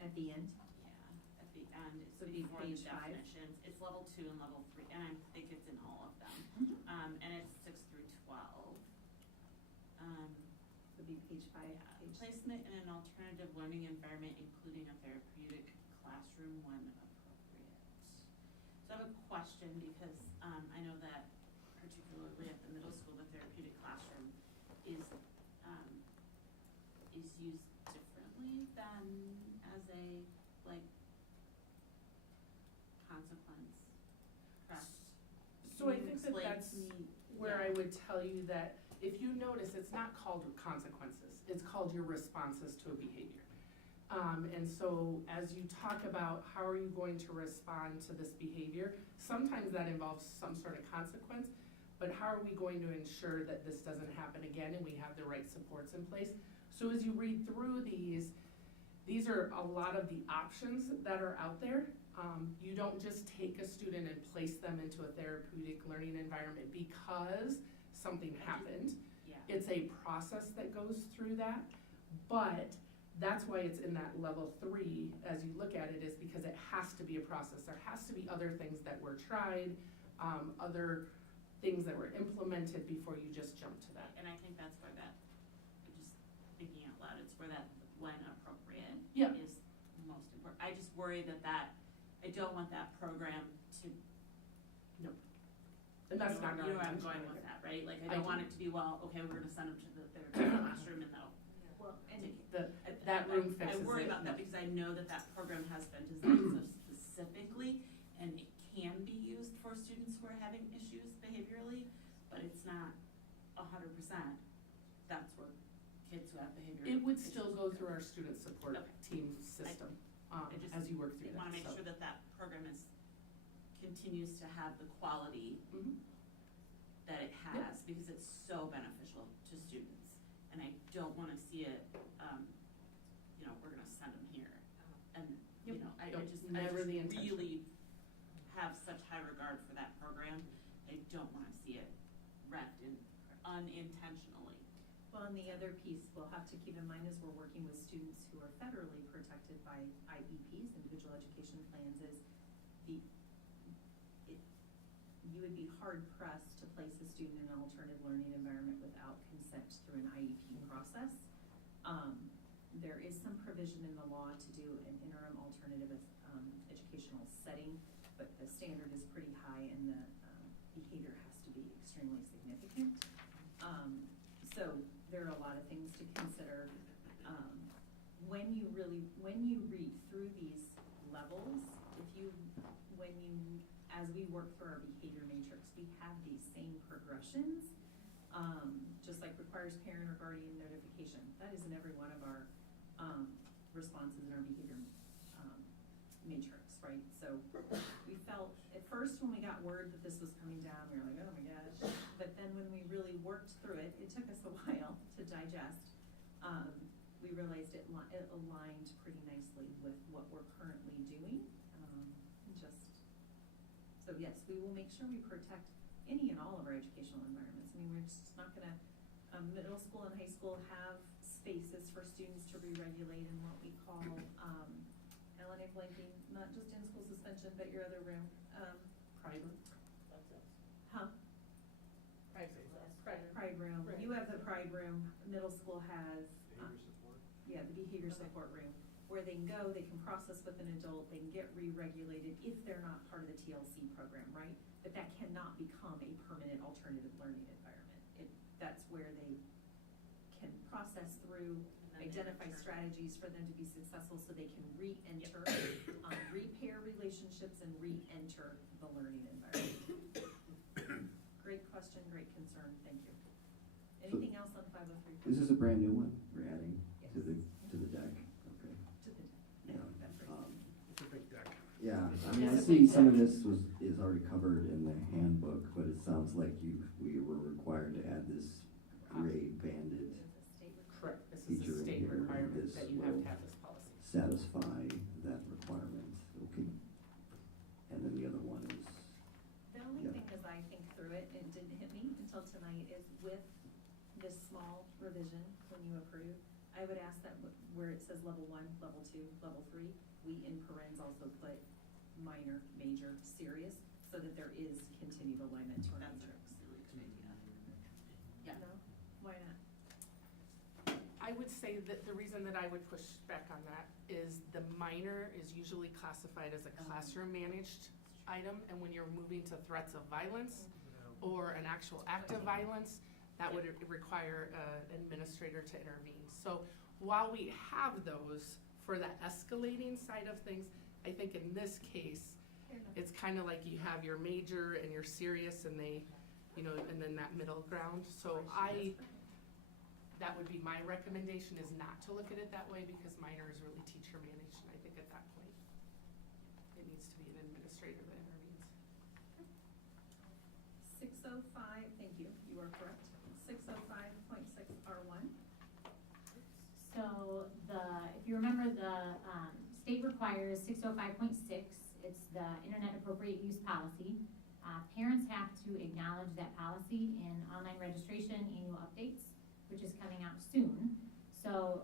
At the end? Yeah, at the end, it's So it'd be before the page 5? definitions. It's level 2 and level 3, and I think it's in all of them. And it's 6 through 12. Would be page 5. Yeah, Page placement in an alternative learning environment, including a therapeutic classroom when appropriate. So I have a question, because I know that particularly at the middle school, the therapeutic classroom is used differently than as a consequence. Correct? So I think that that's where I would tell you that if you notice, it's not called consequences, it's called your responses to a behavior. And so as you talk about how are you going to respond to this behavior, sometimes that involves some sort of consequence, but how are we going to ensure that this doesn't happen again and we have the right supports in place? So as you read through these are a lot of the options that are out there. You don't just take a student and place them into a therapeutic learning environment because something happened. Yeah. It's a process that goes through that, but that's why it's in that level 3 as you look at it, is because it has to be a process. There has to be other things that were tried, other things that were implemented before you just jump to that. And I think that's where that, just thinking out loud, it's where that when appropriate Yeah. is most important. I just worry that I don't want that program to. Nope. And that's not our You know where I'm intention going either. with that, right? Like, I I don't want do. it to be, well, okay, we're gonna send them to their classroom and they'll. Well, and That room I fixes worry it. about that because I know that program has been designed so specifically, and it can be used for students who are having issues behaviorally, but it's not 100%. That's where kids who have behavioral. It would still issues go come. through our student support Okay. team system, I just as you work through that. wanna make so. sure that program continues to have the quality Mhm. that it has, because it's so beneficial to students. And I don't wanna see it, we're gonna send them here. And, I Nope, just never the intention. really have such high regard for that program. I don't wanna see it wrecked unintentionally. Well, and the other piece we'll have to keep in mind as we're working with students who are federally protected by IEPs, individual education plans, is you would be hard pressed to place a student in an alternative learning environment without consent through an IEP process. There is some provision in the law to do an interim alternative educational setting, but the standard is pretty high and the behavior has to be extremely significant. So there are a lot of things to consider. When you read through these levels, as we work through our behavior matrix, we have these same progressions, just like requires parent or guardian notification. That is in every one of our responses in our behavior matrix, right? So we felt, at first when we got word that this was coming down, we were like, oh my gosh. But then when we really worked through it, it took us a while to digest. We realized it aligned pretty nicely with what we're currently doing. So yes, we will make sure we protect any and all of our educational environments. I mean, we're just not gonna, middle school and high school have spaces for students to re-regulate in what we call, Ellen, I'm blanking, not just in-school suspension, but your other room, Pride room. huh? Pride room. Right. You have the pride room, middle school has. Behavior support? Yeah, the behavior support room, where they can go, they can process with an adult, they can get re-regulated if they're not part of the TLC program, right? But that cannot become a permanent alternative learning environment. That's where they can process through, identify strategies for them to be successful so they can re-enter, repair relationships and re-enter the learning environment. Great question, great concern, thank you. Anything else on 503? Is this a brand new one we're adding to the deck? Okay. To the, Yeah. It's a big deck. Yeah, I mean, I see some of this is already covered in the handbook, but it sounds like we were required to add this gray banded Correct, this is feature a in state here, and requirement this that you have will to have this policy. satisfy that requirement, okay? And then the other one is, The only Yeah. thing as I think through it, and it didn't hit me until tonight, is with this small revision, when you approve, I would ask that where it says level 1, level 2, level 3, we in parens also put minor, major, serious, so that there is continued alignment to our That's a matrix. really good idea. Yeah. No? Why not? I would say that the reason that I would push back on that is the minor is usually classified as a classroom managed item, and when you're moving to threats of violence or an actual act of violence, that would require an administrator to intervene. So while we have those for the escalating side of things, I think in this case, it's kind of like you have your major and your serious and they, and then that middle ground. So that would be my recommendation, is not to look at it that way, because minor is really teacher managed, and I think at that point, it needs to be an administrator that intervenes. 605, thank you, you are correct. 605.6R1. So if you remember, the state requires 605.6, it's the Internet Appropriate Use Policy. Parents have to acknowledge that policy in online registration annual updates, which is coming out soon. So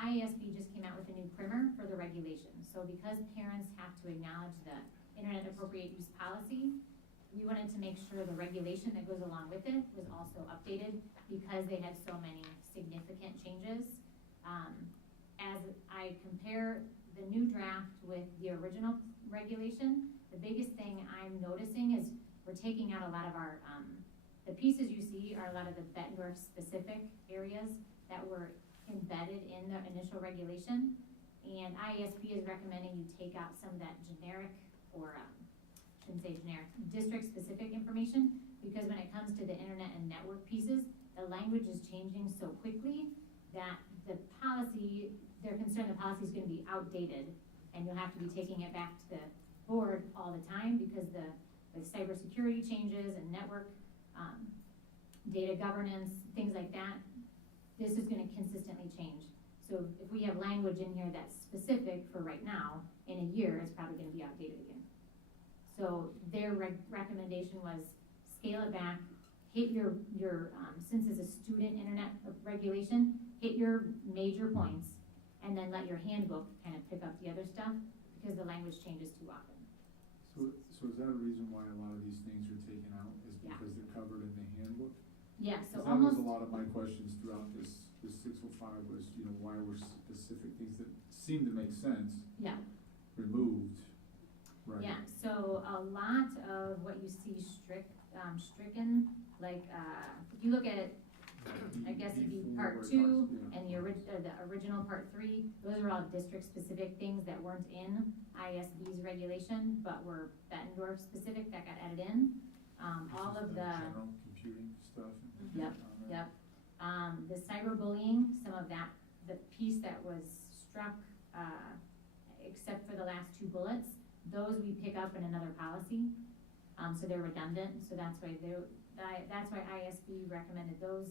IASB just came out with a new primer for the regulation. So because parents have to acknowledge the Internet Appropriate Use Policy, we wanted to make sure the regulation that goes along with it was also updated because they had so many significant changes. As I compare the new draft with the original regulation, the biggest thing I'm noticing is we're taking out a lot of our, the pieces you see are a lot of the Bettendorf specific areas that were embedded in the initial regulation. And IASB is recommending you take out some of that generic, or shouldn't say generic, district specific information, because when it comes to the internet and network pieces, the language is changing so quickly that the policy, they're concerned the policy is gonna be outdated, and you'll have to be taking it back to the board all the time because with cybersecurity changes and network, data governance, things like that, this is gonna consistently change. So if we have language in here that's specific for right now, in a year, it's probably gonna be outdated again. So their recommendation was scale it back, hit your since it's a student internet regulation, hit your major points, and then let your handbook kind of pick up the other stuff, because the language changes too often. So is that a reason why a lot of these things are taken out, is because they're covered in the handbook? Yeah, so 'Cause that was a lot of my questions throughout this 605 was, why were specific things that seemed to make sense removed, right? Yeah, so a lot of what you see stricken, like, if you look at it, I guess it'd be part 2 and the original part 3, those are all district-specific things that weren't in ISB's regulation, but were Bettendorf specific that got added in. All of the general computing stuff. Yep. The cyberbullying, some of that, the piece that was struck, except for the last 2 bullets, those we pick up in another policy, so they're redundant. So that's why ISB recommended those.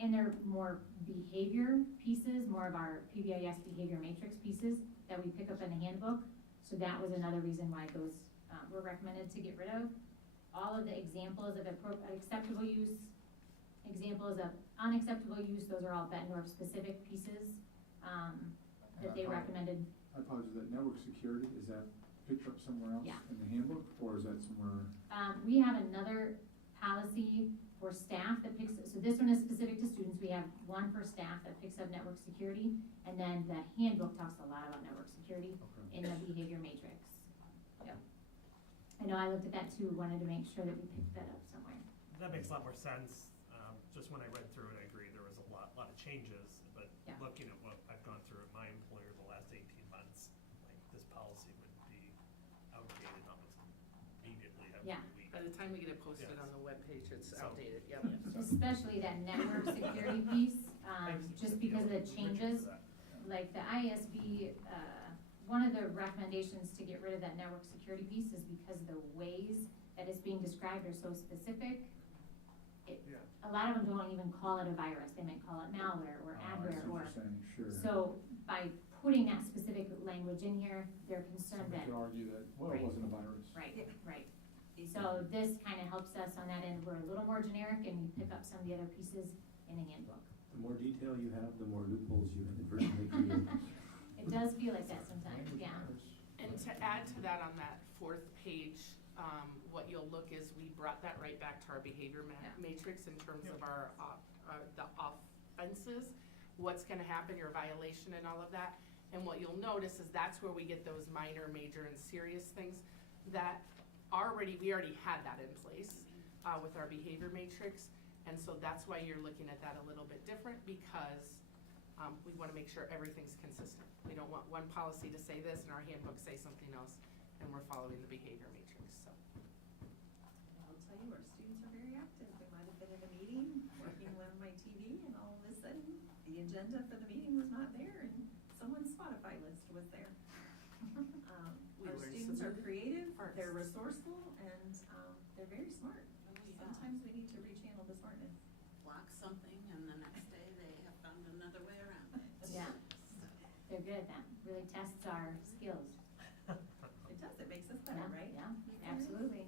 And they're more behavior pieces, more of our PBIS behavior matrix pieces that we pick up in the handbook. So that was another reason why those were recommended to get rid of. All of the examples of acceptable use, examples of unacceptable use, those are all Bettendorf specific pieces that they recommended. I apologize, that network security, is that picked up somewhere else in the handbook, or is that somewhere? We have another policy for staff that picks, so this one is specific to students. We have one for staff that picks up network security, and then the handbook talks a lot about network security in the behavior matrix. Yep. I know I looked at that too, wanted to make sure that we picked that up somewhere. That makes a lot more sense. Just when I read through it, I agree there was a lot of changes, but looking at what I've gone through at my employer the last 18 months, like this policy would be outdated almost immediately. By the time we get it posted on the webpage, it's outdated, Especially that network security piece, just because of the changes. Like the ISB, one of the recommendations to get rid of that network security piece is because the ways that it's being described are so specific. A lot of them don't even call it a virus. They might call it malware or adware So by putting that specific language in here, they're concerned that. You could argue that, it wasn't a virus. Right. So this kind of helps us on that end. We're a little more generic and we pick up some of the other pieces in the handbook. The more detail you have, the more loopholes you inadvertently create. It does feel like that sometimes, And to add to that, on that 4th page, what you'll look is we brought that right back to our behavior matrix in terms of our the offenses, what's gonna happen, your violation and all of that. And what you'll notice is that's where we get those minor, major, and serious things that we already had that in place with our behavior matrix. And so that's why you're looking at that a little bit different, because we wanna make sure everything's consistent. We don't want one policy to say this and our handbook say something else, and we're following the behavior matrix, so. I'll tell you, our students are very active. They might have been in a meeting, working on my TV, and all of a sudden, the agenda for the meeting was not there, and someone's Spotify list was there. Our students are creative, they're resourceful, and they're very smart. Sometimes we need to rechannel the smartness. Block something, and the next day they have found another way around it. Yeah, they're good at that. Really tests our skills. It does, it makes us better, right? Yeah, absolutely.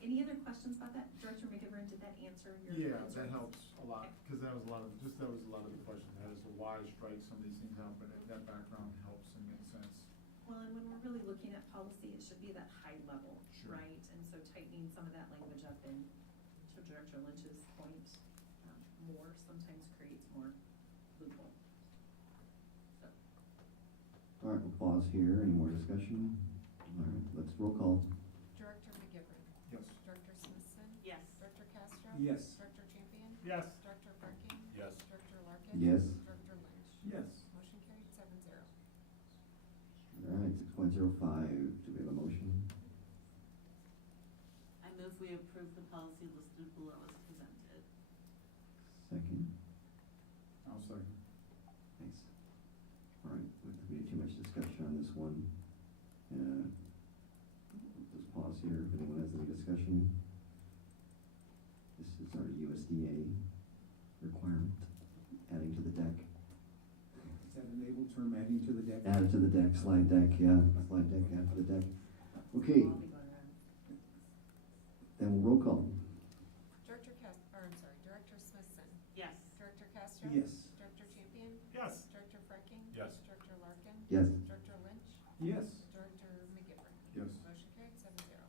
Any other questions about that? Director McGivern, did that answer your concerns? That helps a lot, because that was a lot of the questions as to why strike some of these things out, but that background helps and makes sense. Well, and when we're really looking at policy, it should be that high level, Sure. right? And so tightening some of that language up in, to Director Lynch's point, more sometimes creates more loophole. So, All right, we'll pause here. Any more discussion? All right, let's roll call. Director McGivern. Yes. Director Smithson. Yes. Director Castro. Yes. Director Champion. Yes. Director Franking. Yes. Director Larkin. Yes. Director Lynch. Yes. Motion carried 7-0. All right, 6.05, do we have a motion? I move we approve the policy listed below as presented. Second? I'll second. Thanks. All right, we don't need too much discussion on this one. Just pause here if anyone has any discussion. This is our USDA requirement, adding to the deck. Is that an able term, adding to the deck? Added to the deck, slide deck, yeah, slide deck, add to the deck. Okay, I'll be going around. then we'll roll call. Director Director Smithson. Yes. Director Castro. Yes. Director Champion. Yes. Director Franking. Yes. Director Larkin. Yes. Director Lynch. Yes. Director McGivern. Yes. Motion carried 7-0.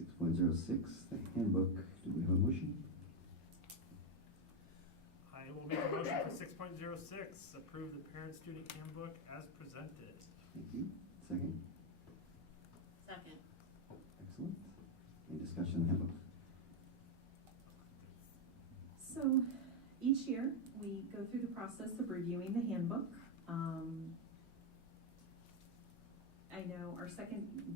6.06, the handbook, do we have a motion? I will make a motion for 6.06, approve the parent-student handbook as presented. Thank you. Second? Second. Excellent. Any discussion on the handbook? So each year, we go through the process of reviewing the handbook. I know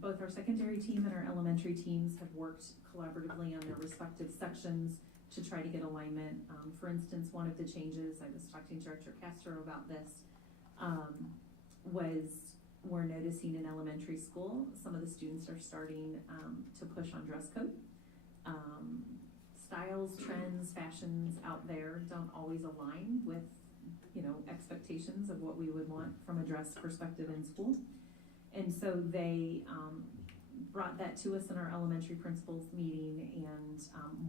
both our secondary team and our elementary teams have worked collaboratively on their respective sections to try to get alignment. For instance, one of the changes, I was talking to Director Castro about this, was we're noticing in elementary school, some of the students are starting to push on dress code. Styles, trends, fashions out there don't always align with, expectations of what we would want from a dress perspective in school. And so they brought that to us in our elementary principals meeting and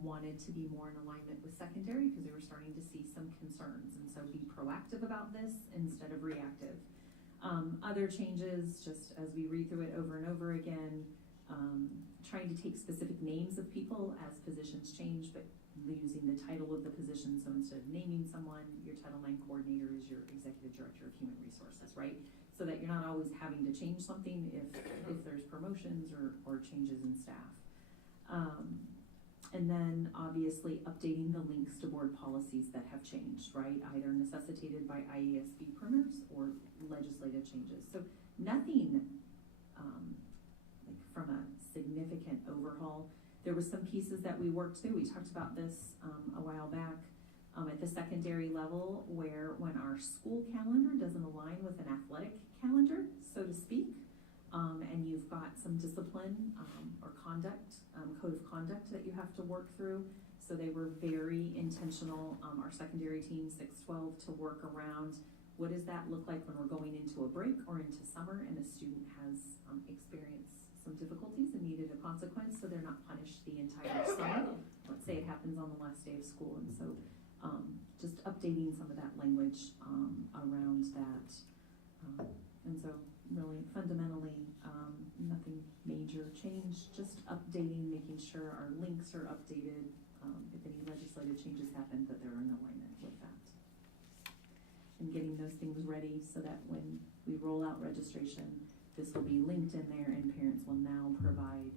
wanted to be more in alignment with secondary because they were starting to see some concerns. And so be proactive about this instead of reactive. Other changes, just as we read through it over and over again, trying to take specific names of people as positions change, but using the title of the position. So instead of naming someone, your Title IX coordinator is your executive director of human resources, right? So that you're not always having to change something if there's promotions or changes in staff. And then obviously updating the links to board policies that have changed, right? Either necessitated by IASB primers or legislative changes. So nothing like from a significant overhaul. There were some pieces that we worked through. We talked about this a while back at the secondary level, where when our school calendar doesn't align with an athletic calendar, so to speak, and you've got some discipline or conduct, code of conduct that you have to work through. So they were very intentional, our secondary team, 612, to work around what does that look like when we're going into a break or into summer and a student has experienced some difficulties and needed a consequence, so they're not punished the entire summer. Let's say it happens on the last day of school, and so just updating some of that language around that. And so really fundamentally, nothing major change, just updating, making sure our links are updated. If any legislative changes happen, that they're in alignment with that. And getting those things ready so that when we roll out registration, this will be linked in there and parents will now provide,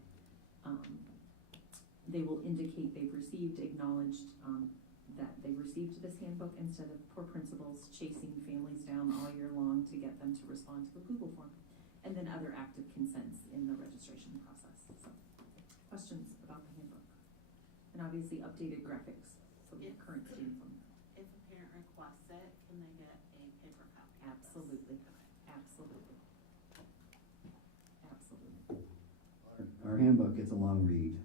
they will indicate they've received, acknowledged that they received this handbook instead of poor principals chasing families down all year long to get them to respond to the Google form. And then other active consents in the registration process. So, questions about the handbook? And obviously updated graphics so we have current students on there. If a parent requests it, can they get a paper copy? Absolutely, absolutely. Absolutely. Our handbook gets a long read.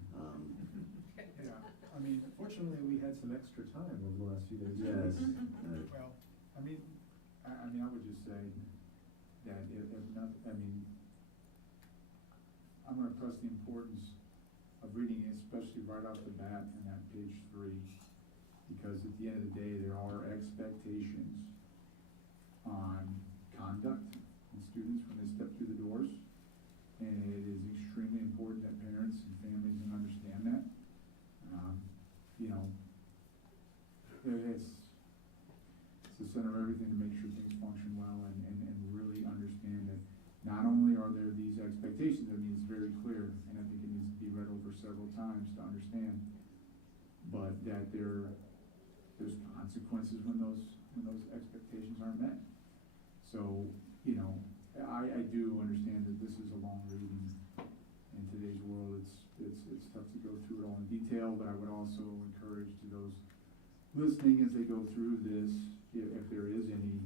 Yeah, I mean, fortunately, we had some extra time over the last few days. Yes. Well, I mean, I would just say that if not, I'm gonna press the importance of reading it, especially right off the bat in that page 3, because at the end of the day, there are expectations on conduct in students when they step through the doors. to make sure things function well and really understand that not only are there these expectations, I mean, it's very clear, and I think it needs to be read over several times to understand, but that there's consequences when those expectations aren't met. So, you know, I do understand that this is a long read, and in today's world, it's tough to go through it all in detail, but I would also encourage to those listening as they go through this, if there is any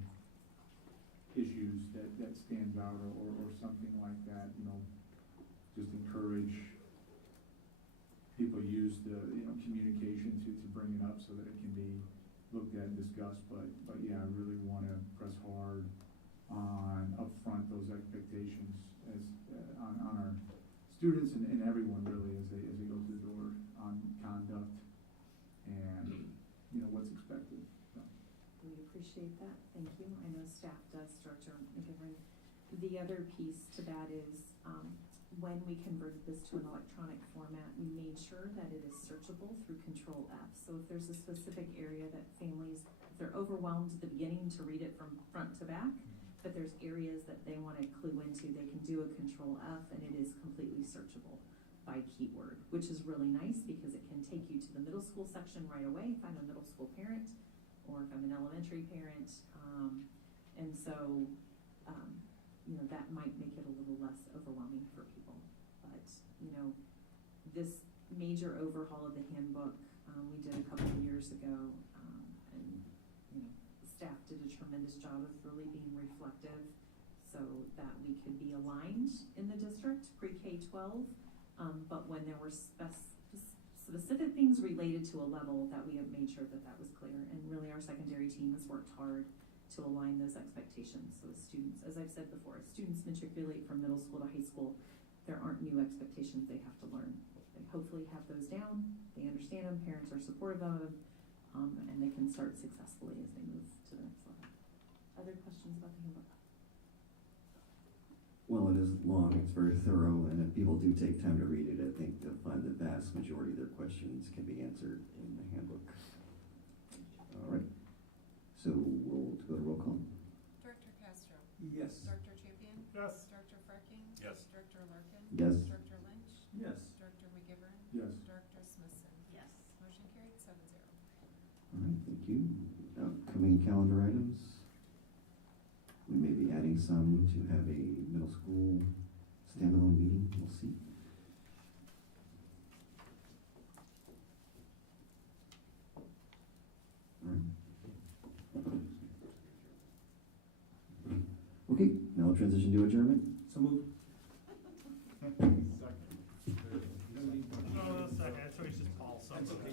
issues that stands out or something like that, you know, just encourage people use the, you know, communication to bring it up so that it can be looked at and discussed, but yeah, I really wanna press hard on upfront those expectations as, on our students and everyone really as they go through the door on conduct and, you know, what's expected, so. We appreciate that, thank you. I know staff does, Director McGivern. The other piece to that is, when we converted this to an electronic format, we made sure that it is searchable through Control F. So if there's a specific area that families, if they're overwhelmed at the beginning to read it from front to back, but there's areas that they want to clue into, they can do a Control F and it is completely searchable by keyword, which is really nice because it can take you to the middle school section right away if I'm a middle school parent or if I'm an elementary parent. And so, you know, that might make it a little less overwhelming for people. But, you know, this major overhaul of the handbook, we did a couple of years ago, and, you know, staff did a tremendous job of really being reflective so that we could be aligned in the district, pre-K-12, but when there were specific things related to a level that we have made sure that that was clear, and really our secondary team has worked hard to align those expectations. So as students, as I've said before, as students matriculate from middle school to high school, there aren't new expectations they have to learn. They hopefully have those down, they understand them, parents are supportive of them, and they can start successfully as they move to the next level. Other questions about the handbook? Well, it is long, it's very thorough, and if people do take time to read it, I think they'll find the vast majority of their questions can be answered in the handbook. All right, so we'll go to roll call. Director Castro. Yes. Director Champion. Yes. Director Farking. Yes. Director Larkin. Yes. Director Lynch. Yes. Director McGivern. Yes. Director Smithson. Yes. Motion carried 7-0. All right, thank you. Upcoming calendar items. We may be adding some to have a middle school standalone meeting, we'll see. All right. Okay, now we'll transition to adjournment. So moved. Second. Oh, second, so it's just Paul, so. That's okay.